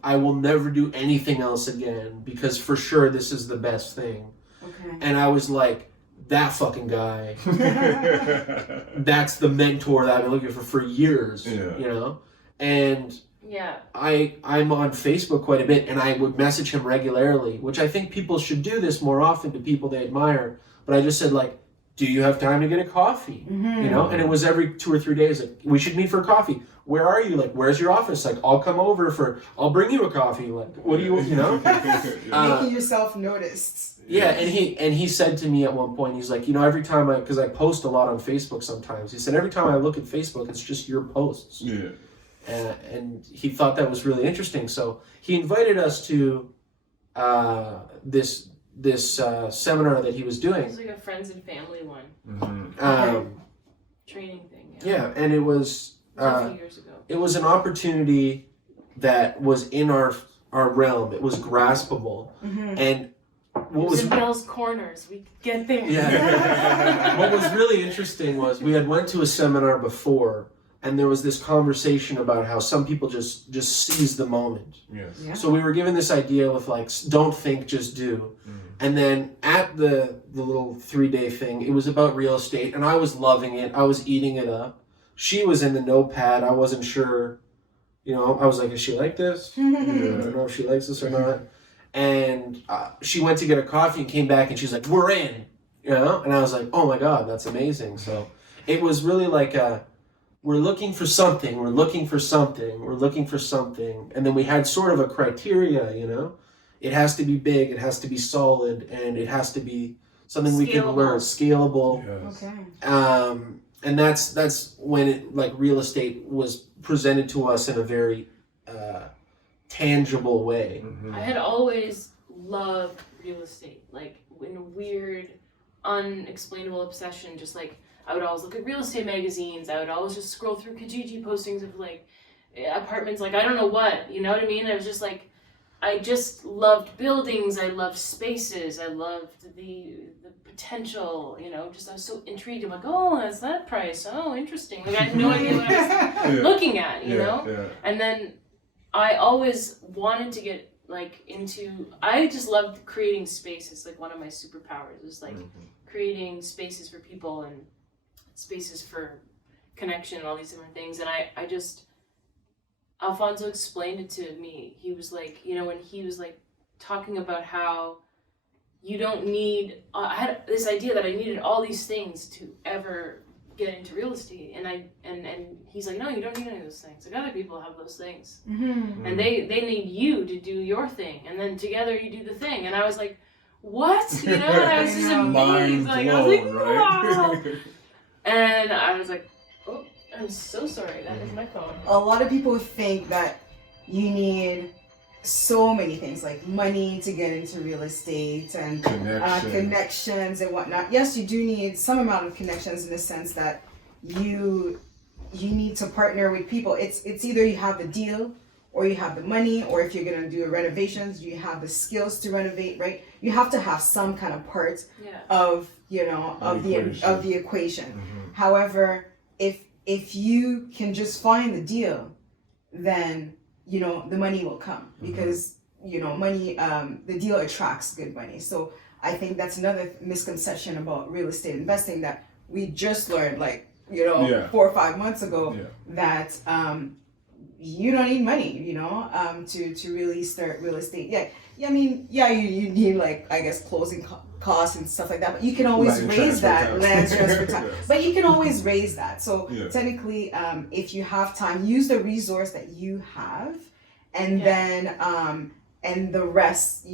I will never do anything else again, because for sure this is the best thing. Okay. And I was like, that fucking guy, that's the mentor that I've been looking for years, Yeah. you know? And Yeah. I'm on Facebook quite a bit, and I would message him regularly, which I think people should do this more often to people they admire. But I just said, like, do you have time to get a coffee? Mm-hmm. You know? And it was every 2 or 3 days, like, we should meet for coffee. Where are you? Like, where's your office? Like, I'll come over I'll bring you a coffee. Like, what do you know? Making yourself noticed. Yeah, and he said to me at one point, he's like, every time because I post a lot on Facebook sometimes, he said, every time I look at Facebook, it's just your posts. Yeah. And he thought that was really interesting. So he invited us to this seminar that he was It doing. was like a friends and family one. Training thing. Yeah, and it was It was a few years ago. it was an opportunity that was in our realm. It was graspable, Mm-hmm. and what It was was in Bell's Corners. We could get there. Yeah. What was really interesting was we had went to a seminar before, and there was this conversation about how some people just seize the moment. Yes. Yeah. So we were given this idea of like, don't think, just do. And then at the little 3-day thing, it was about real estate, and I was loving it. I was eating it up. She was in the notepad. I wasn't sure. I was like, is she like this? I don't know if she likes this or not. And she went to get a coffee and came back, and she's like, we're in. And I was like, oh my God, that's amazing. So it was really like we're looking for something, we're looking for something, we're looking for something. And then we had sort of a criteria, It has to be big, it has to be solid, and it has to be something we can learn, scalable. Yes. Okay. And that's when it, like, real estate was presented to us in a very tangible way. I had always loved real estate, like in a weird, unexplainable obsession. Just like I would always look at real estate magazines. I would always just scroll through Kijiji postings of like apartments, like I don't know what, you know what I mean? I was just like, I just loved buildings. I loved spaces. I loved the potential. Just I was so intrigued. I'm like, oh, that's that price. Oh, interesting. Like I had no idea what I was looking at. You know. Yeah. And then I always wanted to get like into. I just loved creating spaces. Like one of my superpowers was like creating spaces for people and spaces for connection and all these different things. And I just. Alfonso explained it to me. He was like, when he was like talking about how you don't need, I had this idea that I needed all these things to ever get into real estate. And he's like, no, you don't need any of those things. Like other people have those things. Mm-hmm. And they need you to do your thing. And then together you do the thing. And I was like, what? And I was just amazed. Mind Like, I was blown, like, wow. And I was like, oh, I'm so sorry. That is my phone. A lot of people think that you need so many things like money to get into real estate and connections and whatnot. Yes, you do need some amount of connections in the sense that you need to partner with people. It's either you have the deal or you have the money, or if you're gonna do renovations, you have the skills to renovate, right? You have to have some kind of part of the equation. However, if you can just find the deal, then the money will come because money, the deal attracts good money. So I think that's another misconception about real estate investing that we just learned 4 or 5 months ago that you don't need money to really start real estate. You need closing costs and stuff like that, but you can always raise that land transfer time. But you can always raise that. So technically, if you have time, use the resource that you have, and then and the rest,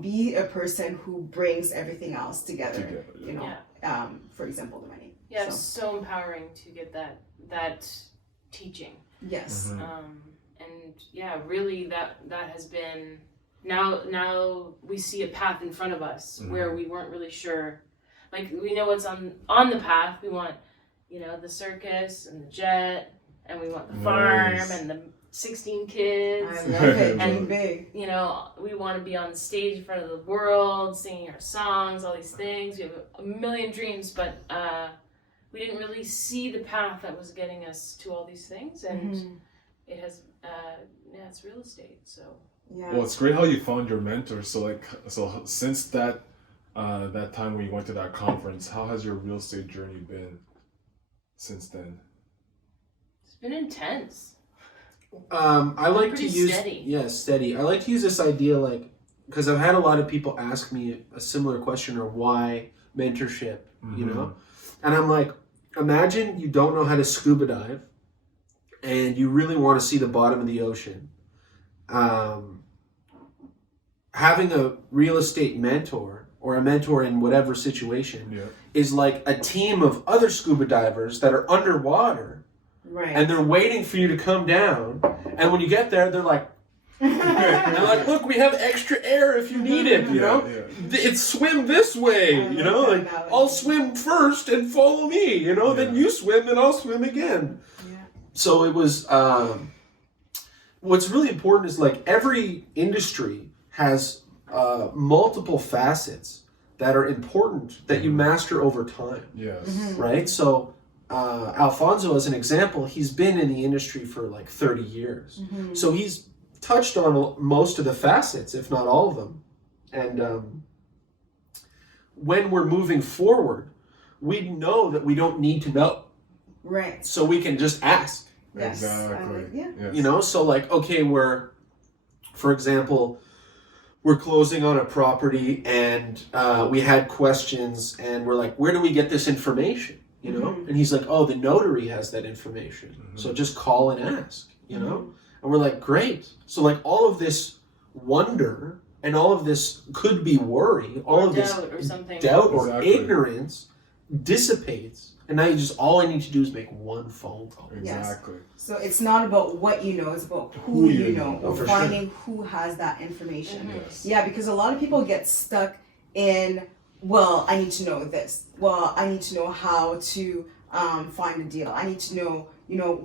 be a person who brings everything else together. For example, the money. Yeah, it's so empowering to get that teaching. Yes. And yeah, really that has been now we see a path in front of us where we weren't really sure. Like, we know what's on the path. We want, the circus and the jet, and we want the farm and the 16 kids. I love it. And big. We want to be on the stage in front of the world, singing our songs, all these things. We have a million dreams, but we didn't really see the path that was getting us to all these things, and it has, it's real estate. So yeah. Well, it's great how you found your mentor. So since that time when you went to that conference, how has your real estate journey been since then? It's been intense. I like to use steady. I like to use this idea, like, because I've had a lot of people ask me a similar question, or why mentorship, and I'm like, imagine you don't know how to scuba dive and you really want to see the bottom of the ocean. Having a real estate mentor, or a mentor in whatever situation, is like a team of other scuba divers that are underwater. Right. And they're waiting for you to come down. And when you get there, they're like, look, we have extra air if you need it, It's swim this way, like, I'll swim first and follow me, then you swim and I'll swim again. Yeah. So it was, what's really important is, like, every industry has multiple facets that are important that you master over time. Yes. Right? So Alfonso, as an example, he's been in the industry for like 30 years. So he's touched on most of the facets, if not all of them. And when we're moving forward, we know that we don't need to know. Right. So we can just ask. Yes. Exactly. Yes. So like, okay, for example, we're closing on a property and we had questions and we're like, where do we get this information? And he's like, oh, the notary has that information. So just call and ask, And we're like, great. So like all of this wonder and all of this could be worry, all of this doubt or ignorance dissipates. And now all I need to do is make one phone call. Exactly. Yes. So it's not about what you know, it's about who you know, or finding who has that information. Yes. Yeah, because a lot of people get stuck in, well, I need to know this. Well, I need to know how to find a deal. I need to know,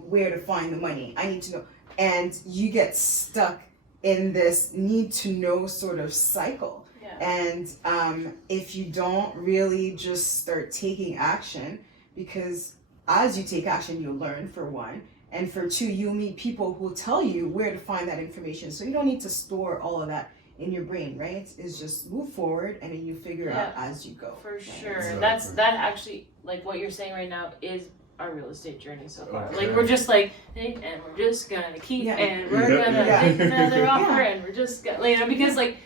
where to find the money. I need to know. And you get stuck in this need to know sort of cycle. Yeah. And if you don't really just start taking action, because as you take action, you'll learn, for one. And for two, you'll meet people who will tell you where to find that information. So you don't need to store all of that in your brain, right? It's just move forward and then you figure out as you go. For sure. Exactly. That actually, like what you're saying right now, is our real estate journey so far. Okay. Like, we're just like, and we're just gonna keep, and we're gonna Yeah. make another offer, and we're just gonna, because like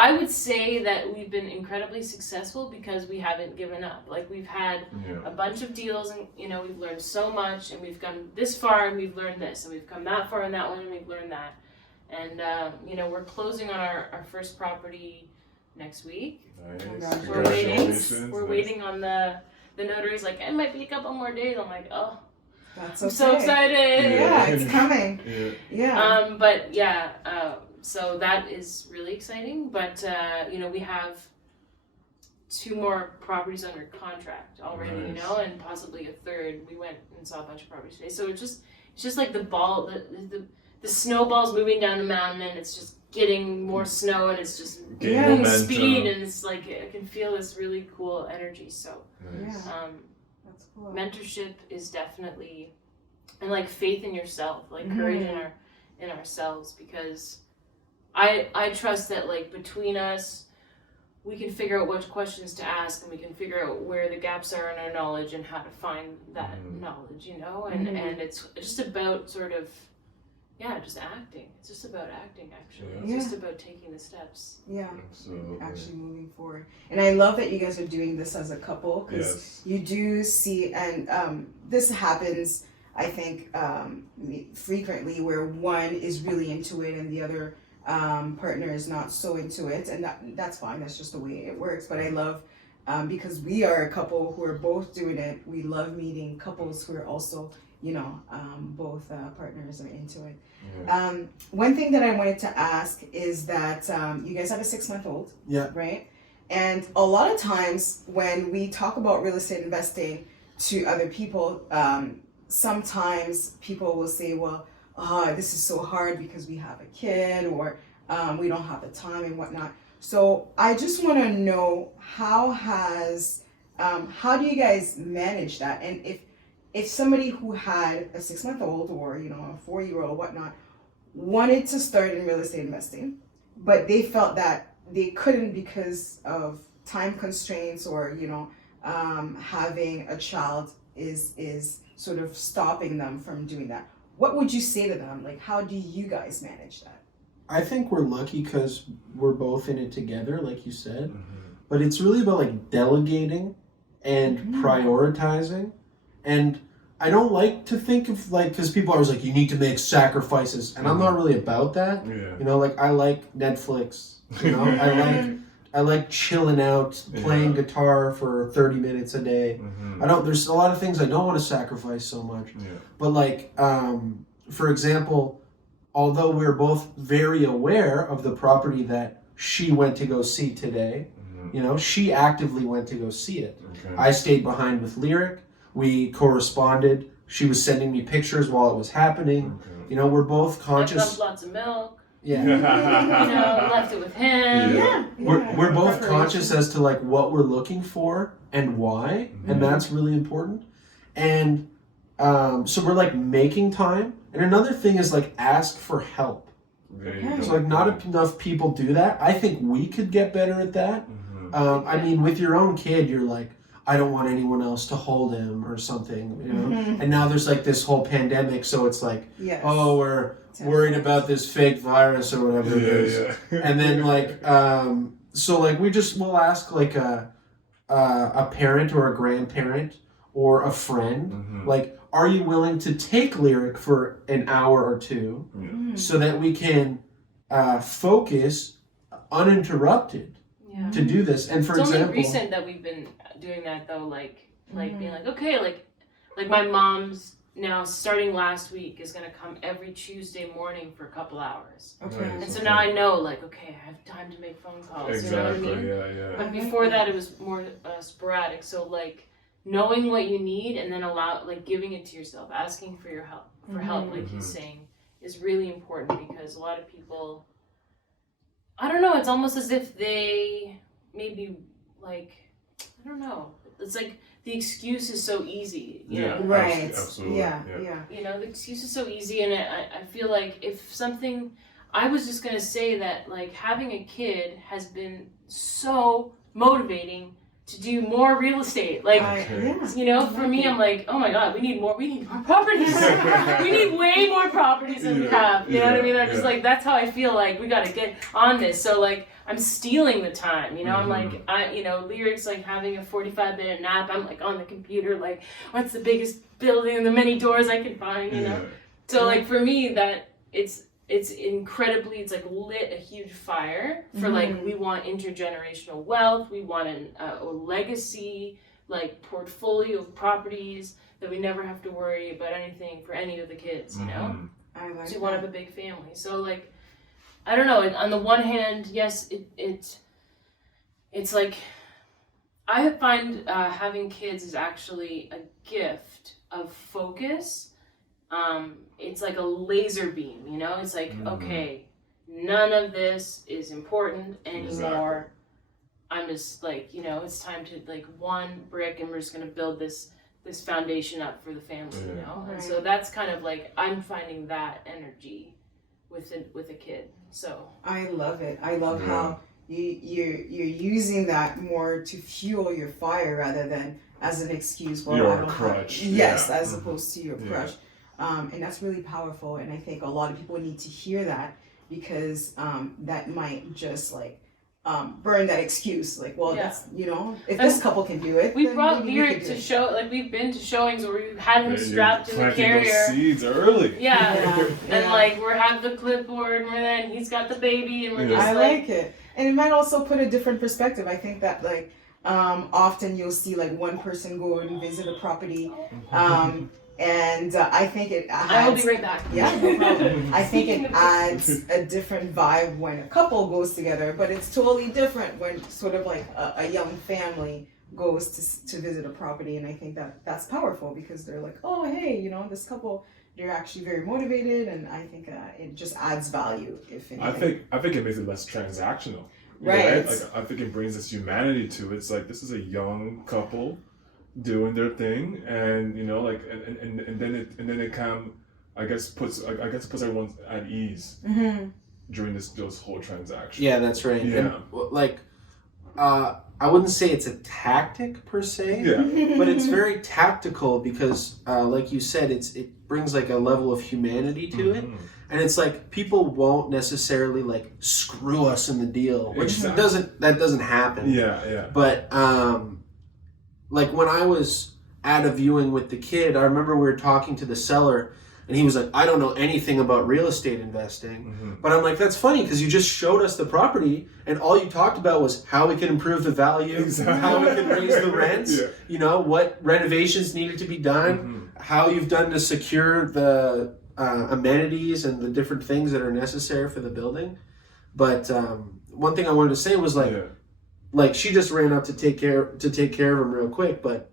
I would say that we've been incredibly successful because we haven't given up. Like, we've had a bunch of deals, and we've learned so much, and we've gone this far, and we've learned this, and we've come that far in that one, and we've learned that. And we're closing on our first property next week. Nice. We're waiting on the notary's like, it might be a couple more days. I'm like, oh, That's I'm so excited. Yeah, it's coming. Yeah. But yeah, so that is really exciting. But we have 2 more properties under contract already, Nice. and possibly a third. We went and saw a bunch of properties today. So it's just like the ball, the snowball's moving down the mountain, and it's just getting more snow, and it's just Gaining moving speed, and it's like I can feel this really cool energy. So Nice. That's cool. mentorship is definitely, and like faith in yourself, like courage in ourselves, because I trust that, like, between us we can figure out which questions to ask, and we can figure out where the gaps are in our knowledge and how to find that knowledge, and it's just about sort of just acting. It's just about acting, actually. It's just about taking the steps. Yeah. Absolutely. Actually moving forward. And I love that you guys are doing this as a couple, because you do see, and this happens, I think, frequently, where one is really into it and the other partner is not so into it, and that's fine. That's just the way it works. But I love because we are a couple who are both doing it. We love meeting couples who are also, both partners are into it. Yeah. One thing that I wanted to ask is that you guys have a 6-month-old, Yeah. right? And a lot of times when we talk about real estate investing to other people, sometimes people will say, well, this is so hard because we have a kid, or we don't have the time and whatnot. So I just want to know how do you guys manage that? And if somebody who had a 6-month-old or a 4-year-old whatnot wanted to start in real estate investing, but they felt that they couldn't because of time constraints, or having a child is sort of stopping them from doing that, what would you say to them? Like, how do you guys manage that? I think we're lucky because we're both in it together, like you said. Mm-hmm. But it's really about like delegating and prioritizing. And I don't like to think of because people are always like, you need to make sacrifices, and I'm not really about that. Yeah. Like I like Netflix. I like chilling out, playing guitar for 30 minutes a day. Mm-hmm. There's a lot of things I don't want to sacrifice so much. Yeah. But for example, although we're both very aware of the property that she went to go see today, she actively went to go see it. Okay. I stayed behind with Lyric. We corresponded. She was sending me pictures while it was happening. Okay. We're both I conscious. dumped lots of milk. Yeah. Left it with him. Yeah. We're both conscious as to like what we're looking for and why, and that's really important. And so we're like making time. And another thing is like ask for help. So like not enough people do that. I think we could get better at that. I mean, with your own kid, you're like, I don't want anyone else to hold him or something, And now there's like this whole pandemic, so it's like, Yes. oh, we're worried about this fake virus or whatever it is. And then like, so like we'll ask like a parent or a grandparent or a friend, like, are you willing to take Lyric for an hour or two so that we can focus uninterrupted to do this? And for It's example, only recent that we've been doing that though, like being like, okay, like my mom's now starting last week is gonna come every Tuesday morning for a couple hours. Okay. And so now I know, like, okay, I have time to make phone calls. Exactly. You know what I mean? Yeah. But before that, it was more sporadic. So like knowing what you need and then giving it to yourself, asking for your help, like he's saying, is really important, because a lot of people, I don't know, it's almost as if they maybe like, I don't know. It's like the excuse is so easy, you know? Right. Absolutely. Yeah. The excuse is so easy, and I feel like if something, I was just gonna say that like having a kid has been so motivating to do more real estate. Like, for me, I'm like, oh my God, we need more properties. We need way more properties than we have. You know what I mean? I'm just like, that's how I feel like we gotta get on this. So like, I'm stealing the time, I'm like, Lyric's like having a 45-minute nap. I'm like on the computer, like, what's the biggest building and the many doors I can find, So like for me, that it's incredibly, it's like lit a huge fire for like, we want intergenerational wealth. We want a legacy, like portfolio of properties that we never have to worry about anything for any of the kids, I like So we want to have a big family. So like, I don't know. On the one hand, yes, it's like I find having kids is actually a gift of focus. It's like a laser beam, It's like, okay, none of this is important anymore. I'm just like, it's time to like one brick, and we're just gonna build this foundation up for the family, And so that's kind of like I'm finding that energy with a kid. So I love it. I love how you're using that more to fuel your fire rather than as an excuse. Well, Your I don't crutch. have, yes, Yeah. as opposed to your crutch. And that's really powerful. And I think a lot of people need to hear that, because that might just like burn that excuse. Like, well, Yeah. that's, you know, if And this couple can do it, We then brought maybe we Lyric could do to it. show, like we've been to showings where we've had him You're strapped in the planting those carrier. seeds early. Yeah. Yeah, And yeah. like we're have the clipboard and we're there and he's got the baby and we're Yeah. just I like, like it, and it might also put a different perspective. I think that like often you'll see like one person go and visit a property, and I think it I will adds. be right back. Yeah, no problem. I think Speaking it of- adds a different vibe when a couple goes together, but it's totally different when sort of like a young family goes to visit a property, and I think that that's powerful because they're like, oh hey, you know, this couple, they're actually very motivated, and I think it just adds value. If anything. I think it makes it less transactional. Right. Like I think it brings this humanity to it. It's like this is a young couple doing their thing, and you know, like and then it kind of I guess puts everyone at ease Mhm. during those whole transactions. Yeah, that's right. Yeah. And, like, I wouldn't say it's a tactic per se, Yeah. but it's very tactical because, like you said, it brings like a level of humanity to it, Mhm. and it's like people won't necessarily like screw us in the deal, which Exactly. doesn't happen. Yeah, yeah. But like when I was at a viewing with the kid, I remember we were talking to the seller, and he was like, "I don't know anything about real estate investing." Mhm. But I'm like, "That's funny because you just showed us the property, and all you talked about was how we can improve the value, Exactly. how we can raise the rents, Yeah. you know, what renovations needed to be done, Mhm. how you've done to secure the amenities and the different things that are necessary for the building." But one thing I wanted to say was Yeah. like she just ran up to take care of him real quick, but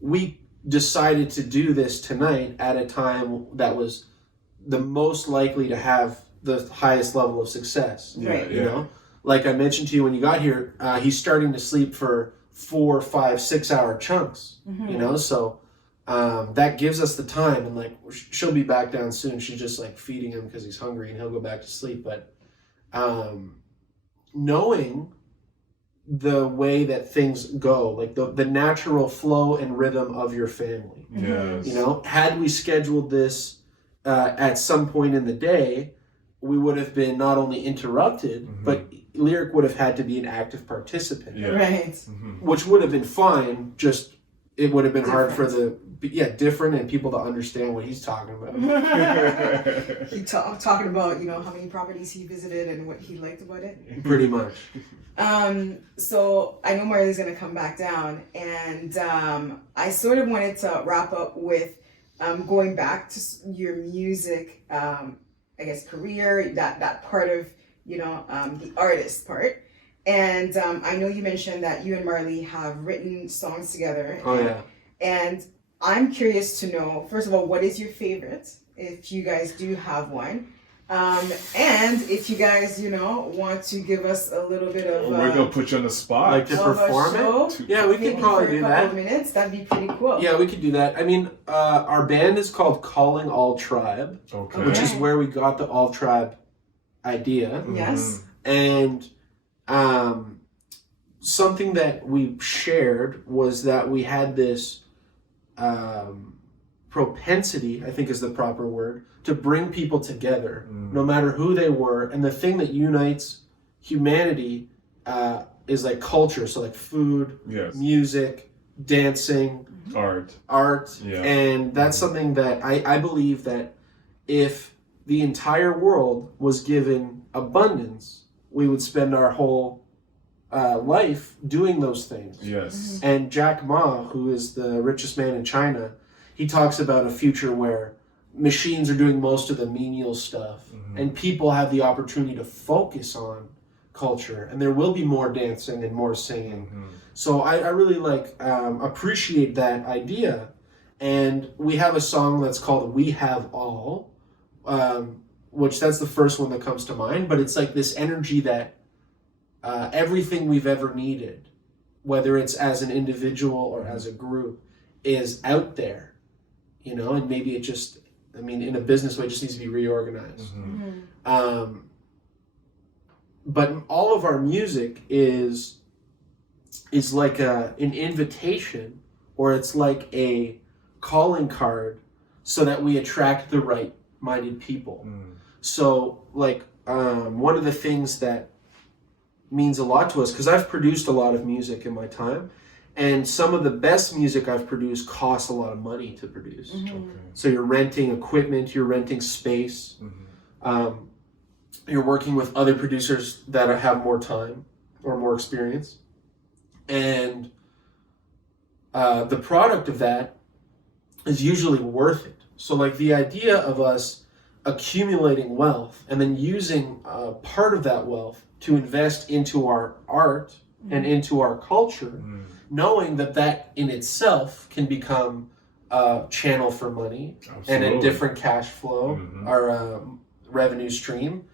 we decided to do this tonight at a time that was the most likely to have the highest level of success. Yeah, Right. You know, like I mentioned to you when you got here, he's starting to sleep for 4, 5, 6 hour chunks. Mhm. You know, so that gives us the time, and like she'll be back down soon. She's just like feeding him because he's hungry, and he'll go back to sleep. But knowing the way that things go, like the natural flow and rhythm of your family. Yes. You know, had we scheduled this at some point in the day, we would have been not only interrupted, Mhm. but Lyric would have had to be an active participant, Yeah. Right. Mhm. which would have been fine. Just it would have been hard for different and people to understand what he's talking about. He talking about, you know, how many properties he visited and what he liked about it. Pretty much. So I know Marley's gonna come back down, and I sort of wanted to wrap up with going back to your music, I guess career, that part of, you know, the artist part. And I know you mentioned that you and Marley have written songs together. Oh yeah. And I'm curious to know, first of all, what is your favorite, if you guys do have one? And if you guys, you know, want to give us a little bit of We're gonna put you on the spot. Like to of a perform it? show, Yeah, we maybe could probably for a do couple that. of minutes, that'd be pretty cool. Yeah, we could do that. I mean, our band is called Calling All Tribe, Okay. which is Okay. where we got the All Tribe idea. Yes. And something that we shared was that we had this propensity, I think is the proper word, to bring people together, no matter who they were. And the thing that unites humanity is like culture, so like food, Yes. music, dancing, Art. art. Yeah. And that's something that I believe that if the entire world was given abundance, we would spend our whole life doing those things. Yes. And Jack Ma, who is the richest man in China, he talks about a future where machines are doing most of the menial stuff, and people have the opportunity to focus on culture, and there will be more dancing and more singing. So I really appreciate that idea, and we have a song that's called "We Have All," which that's the first one that comes to mind. But it's like this energy that everything we've ever needed, whether it's as an individual or as a group, is out there, you know. And maybe it just, I mean, in a business way, it just needs to be reorganized. But all of our music is like an invitation, or it's like a calling card, so that we attract the right-minded people. So, like, one of the things that means a lot to us because I've produced a lot of music in my time, and some of the best music I've produced costs a lot of money to produce. Mm-hmm. Okay. So you're renting equipment, you're renting space, you're working with other producers that have more time or more experience, and the product of that is usually worth it. So like the idea of us accumulating wealth and then using part of that wealth to invest into our art and into our culture, knowing that that in itself can become a channel for money and a different cash flow or revenue stream.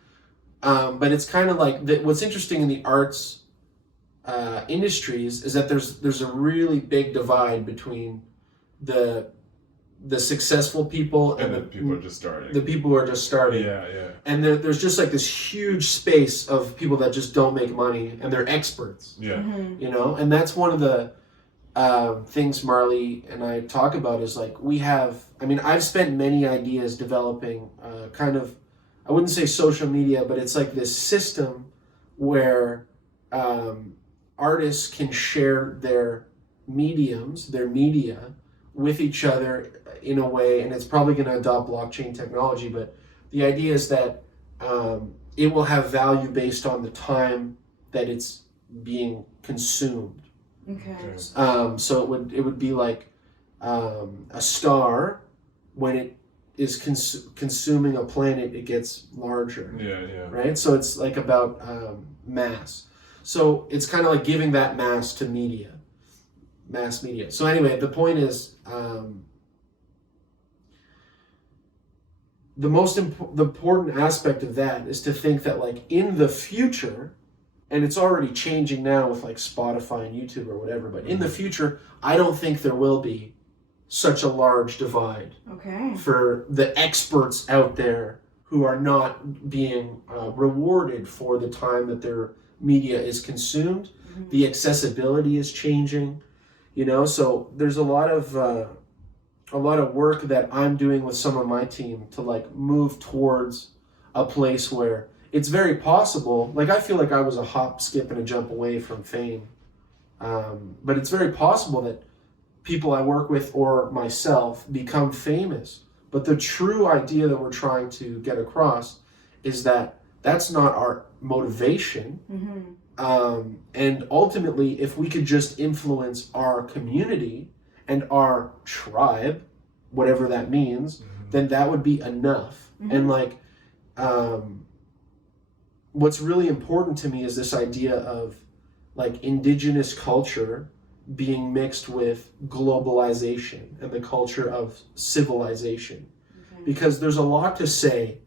But it's kind of like what's interesting in the arts industries is that there's a really big divide between the successful people And the people are just starting. the people who are just starting. Yeah, yeah. And there's just like this huge space of people that just don't make money and they're experts, Yeah. you know? And that's one of the things Marley and I talk about is like I've spent many ideas developing kind of, I wouldn't say social media, but it's like this system where artists can share their mediums, their media with each other in a way, and it's probably going to adopt blockchain technology, but the idea is that it will have value based on the time that it's being consumed. Okay. So it would be like a star, when it is consuming a planet, it gets larger. Yeah, yeah. Right? So it's like about mass. So it's kind of like giving that mass to media. Mass media. So anyway, the point is, the important aspect of that is to think that like in the future, and it's already changing now with like Spotify and YouTube or whatever, but in the future, I don't think there will be such a large divide Okay. for the experts out there who are not being rewarded for the time that their media is consumed. The accessibility is changing. You know, so there's a lot of work that I'm doing with some of my team to like move towards a place where it's very possible. Like I feel like I was a hop, skip, and a jump away from fame, but it's very possible that people I work with or myself become famous. But the true idea that we're trying to get across is that that's not our motivation. And ultimately, if we could just influence our community and our tribe, whatever that means, then that would be enough. And like, what's really important to me is this idea of like indigenous culture being mixed with globalization and the culture of civilization. Because there's a lot to say.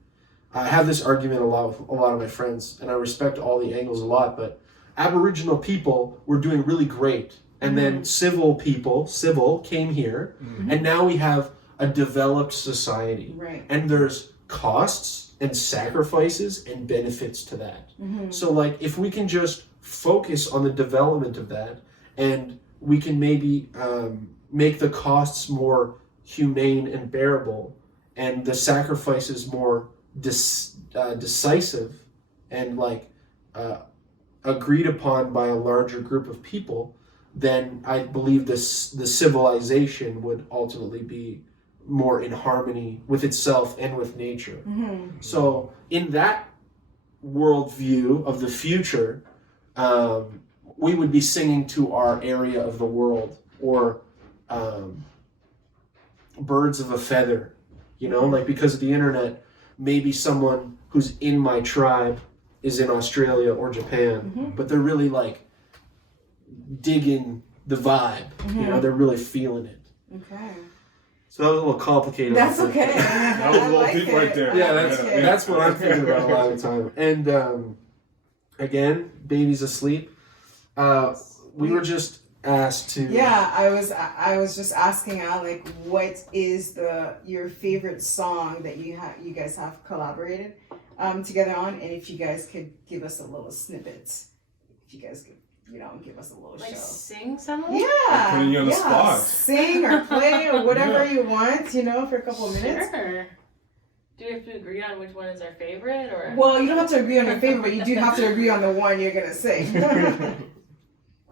I have this argument a lot with a lot of my friends, and I respect all the angles a lot, but Aboriginal people were doing really great. And then civil came here, and now we have a developed society. Right. And there's costs and sacrifices and benefits to that. So like if we can just focus on the development of that, and we can maybe make the costs more humane and bearable, and the sacrifices more decisive and like agreed upon by a larger group of people, then I believe the civilization would ultimately be more in harmony with itself and with nature. So in that worldview of the future, we would be singing to our area of the world, or birds of a feather, you know, like because of the internet, maybe someone who's in my tribe is in Australia or Japan, but they're really like digging the vibe, you know, they're really feeling it. Okay. So that was a little complicated. That's okay. That was a little deep right there. Yeah, Okay. that's what I'm thinking about a lot of the time. And again, baby's asleep. We were just asked to. Yeah, I was just asking Alec, what is your favorite song that you guys have collaborated together on, and if you guys could give us a little snippet, if you guys could, give us a little Like show. sing some? Yeah, Putting you on the yeah, spot. sing or play or whatever you want, for a couple of minutes. Sure. Do we have to agree on which one is our favorite, or? Well, you don't have to agree on your favorite, but you do have to agree on the one you're gonna sing.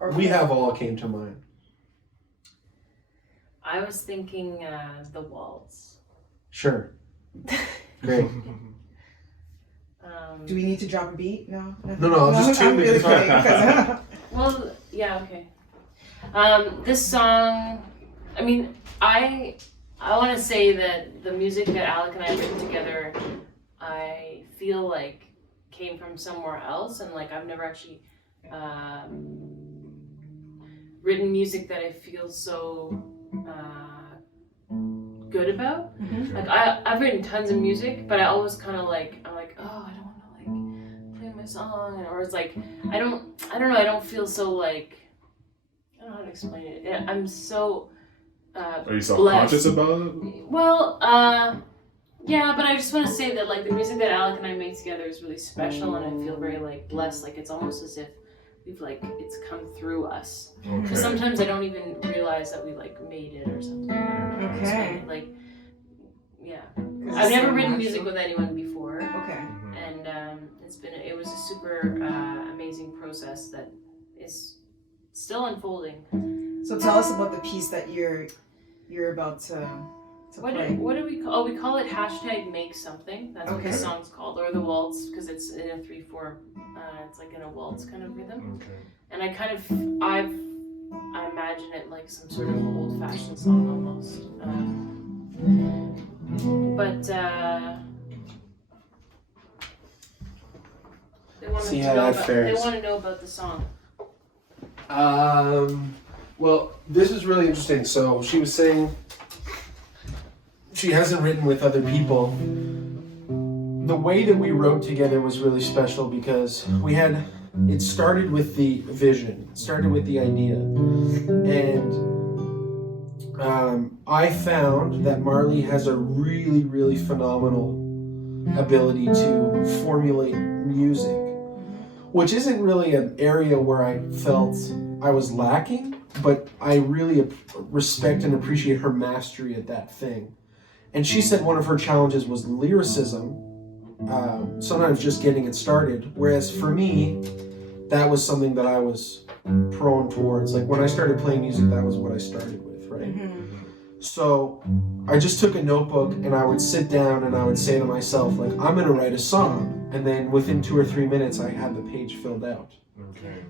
Or We have All Came to Mind. I was thinking The Waltz. Sure. Great. Do we need to drop a beat? No. No, I'll just I'm tune it. really kidding. 'Cause- Well, yeah, okay. This song, I mean, I want to say that the music that Alec and I have written together, I feel like came from somewhere else, and like I've never actually written music that I feel so good about. Mhm. Like I've written tons of music, but I always kind of like I'm like, oh, I don't want to like play my song, or it's like I don't know, I don't feel so like, I don't know how to explain it. I'm so Are you self-conscious about it? well, yeah, but I just want to say that like the music that Alec and I make together is really special, and I feel very like blessed. Like it's almost as if we've like it's come through us. Okay. Because sometimes I don't even realize that we like made it or something. I don't know how to explain it. Like, yeah, I've never written music with anyone before, Okay. Mhm. and it was a super amazing process that is still unfolding. So tell us about the piece that you're about to play. What do we call? Oh, we call it #Make Something. That's what Okay. the song's called, or the waltz, because it's in a 3/4. It's like in a waltz kind of rhythm, Okay. and I imagine it like some sort of old-fashioned song almost. But they want See to how know that about, fares. they want to know about the song. Well, this is really interesting. So she was saying she hasn't written with other people. The way that we wrote together was really special because it started with the vision, it started with the idea. And I found that Marley has a really, really phenomenal ability to formulate music, which isn't really an area where I felt I was lacking, but I really respect and appreciate her mastery at that thing. And she said one of her challenges was lyricism, sometimes just getting it started. Whereas for me, that was something that I was prone towards. Like when I started playing music, that was what I started with, right? Mhm. So I just took a notebook and I would sit down and I would say to myself, like, I'm gonna write a song. And then within 2 or 3 minutes, I had the page filled out. Okay.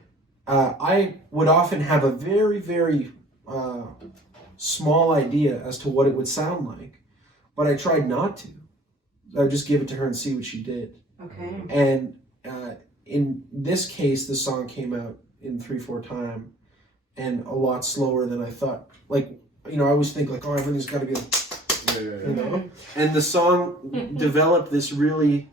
I would often have a very, very small idea as to what it would sound like, but I tried not to. I would just give it to her and see what she did. Okay. And in this case, the song came out in 3/4 time and a lot slower than I thought. Like, I always think like, oh, everything's got to be, Yeah. know? And the song developed this really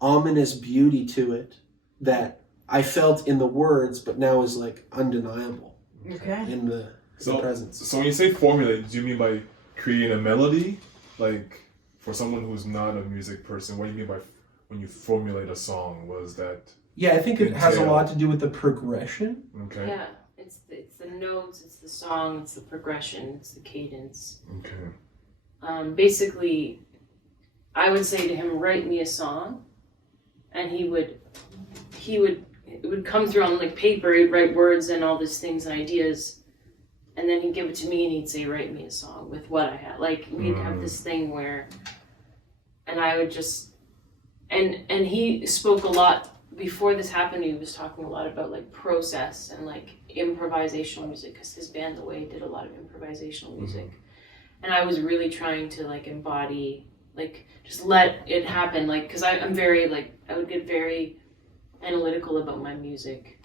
ominous beauty to it that I felt in the words, but now is like undeniable Okay. in the presence. So when you say formulate, do you mean by creating a melody? Like for someone who's not a music person, what do you mean by when you formulate a song? Was that Yeah, I think it has a Entail. lot to do with the progression. okay? Yeah, it's the notes, it's the song, it's the progression, it's the cadence. Okay. Basically, I would say to him, write me a song, and it would come through on like paper. He'd write words and all these things and ideas, and then he'd give it to me and he'd say, write me a song with what I had. Like we'd have this thing where, and I would just, and he spoke a lot. Before this happened, he was talking a lot about like process and like improvisational music, because his band The Way did a lot of improvisational music. And I was really trying to like embody, like just let it happen, like, because I'm very like, I would get very analytical about my music.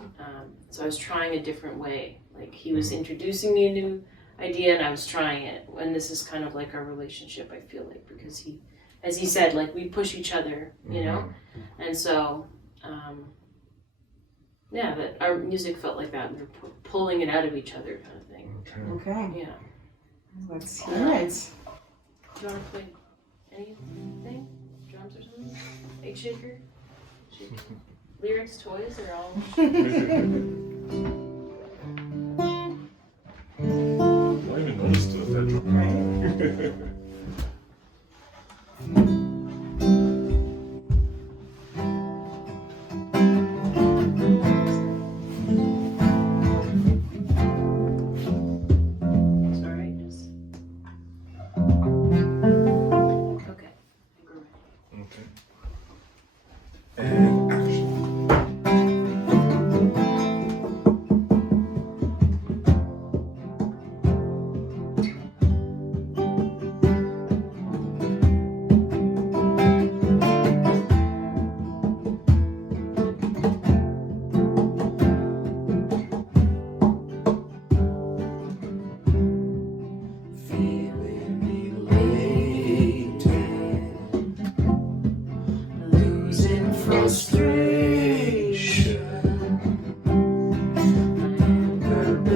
So I was trying a different way. Like he was introducing me a new idea and I was trying it. And this is kind of like our relationship, I feel like, because he, as he said, like we push each other, you know? And so, yeah, that our music felt like that. We were pulling it out of each other, kind of thing. Okay. Okay. Yeah. Let's hear it. Do you want to play anything? Drums or something? Egg shaker? Lyrics, toys, they're all. I even noticed that drum. Right.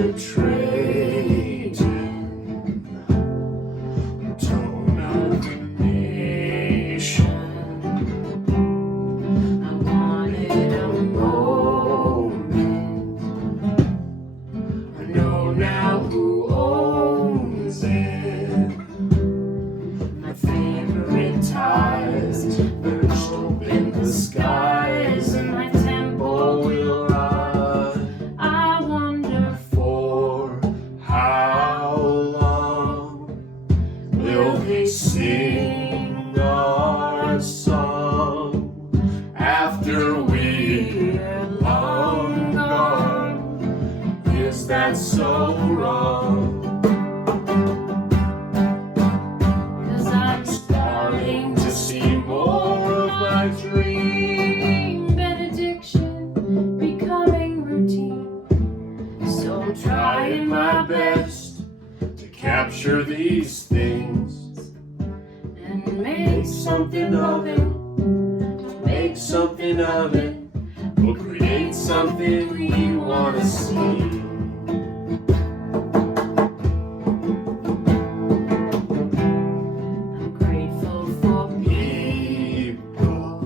penetrating tone of the nation. I wanted a moment. I know now who owns it. My favorite ties burst open the skies, and my tempo will run. I wonder for how long will they sing our song after we're long gone? Is that so wrong? 'Cause I'm starting to see more of my dream benediction becoming routine. So I'm trying my best to capture these things and make something of it. Make something of it. We'll create something we want to see. I'm grateful for people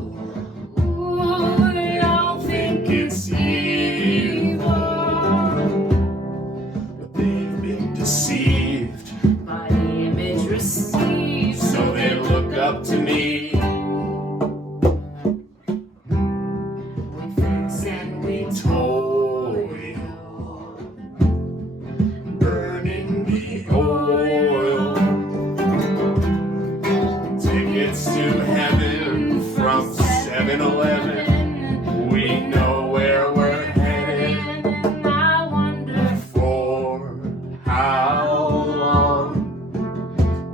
who don't think it's evil, but they've been deceived by the image received, so they look up to me. We fix and we toil, burning the oil. Tickets to heaven from 7-Eleven. We know where we're headed. I wonder for how long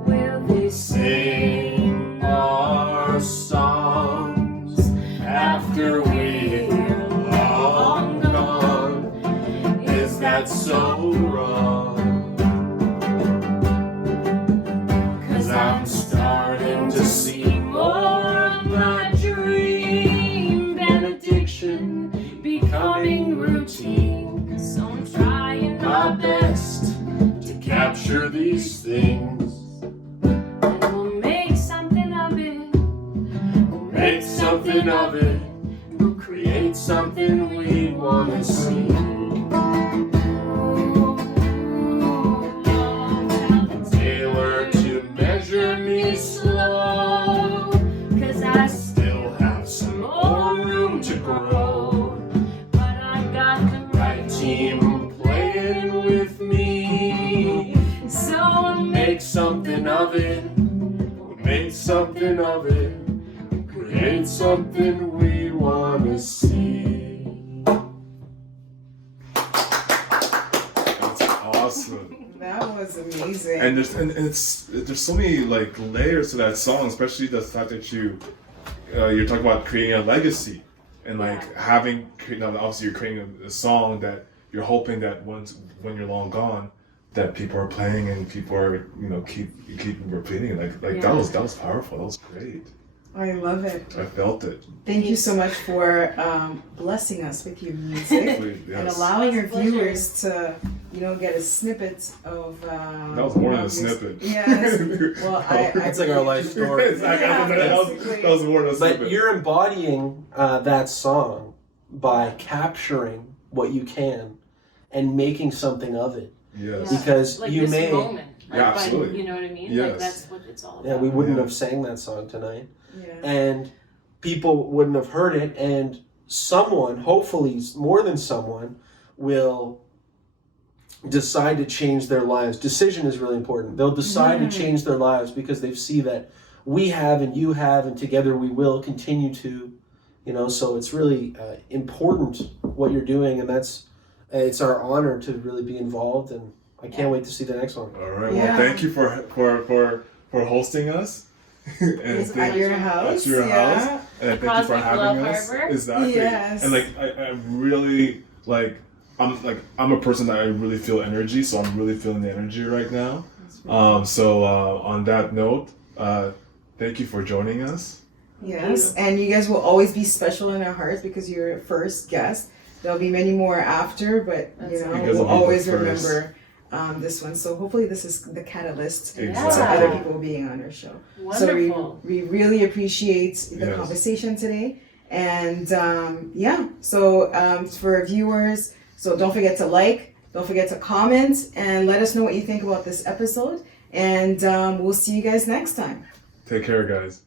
will they sing our songs after we're long gone? Is that so wrong? 'Cause I'm starting to see more of my dream benediction becoming routine. So I'm trying my best to capture these things, and we'll make something of it. We'll make something of it. We'll create something we want to see. Tailor to measure me slow, 'cause I still have some more room to grow. But I got the right team playing with me. So we'll make something of it. We'll make something of it. Create something we want to see. That's awesome. That was amazing. And there's so many like layers to that song, especially the fact that you're talking about creating a legacy and like having obviously you're creating a song that you're hoping that when you're long gone, that people are playing and people are keep repeating it. Like that was powerful. That was great. I love it. I felt it. Thank you so much for blessing us with your music Please, and yes. allowing your Pleasure. viewers to, get a snippet of. That was more than a of your- snippet. Yes. Well, I It's like our life story. Exactly. Yeah, that was more than a snippet. But you're embodying that song by capturing what you can and making something of it. Yes. Yeah. Because Like you this may, moment. Like, Yeah, absolutely. You know what I mean? Yes. Like that's what it's all about. yeah, we wouldn't Yeah. have sang that song tonight, Yeah. and people wouldn't have heard it, and someone, hopefully more than someone, will decide to change their lives. Decision is really important. They'll decide to change their lives because they see that we have and you have, and together we will continue to, so it's really important what you're doing, and it's our honor to really be involved, and I can't wait to see the next one. All right. Yeah. Well, thank you for hosting us. And It's thank- at your house. At your yeah. house. And thank you for Cosmic having Love us. Harbor. Exactly. Yes. And I really I'm a person that I really feel energy, so I'm really feeling the energy right now. So on that note, thank you for joining us. Yes, and you guys will always be special in our hearts because you're a first guest. there'll be many more after, but That's you know, Because we'll it'll be the always first. remember this one. So hopefully this is the catalyst to Exactly. other Yeah. people being on our show. Wonderful. So we really appreciate the Yes. conversation today. And so for viewers, so don't forget to like, don't forget to comment, and let us know what you think about this episode. And we'll see you guys next time. Take care, guys.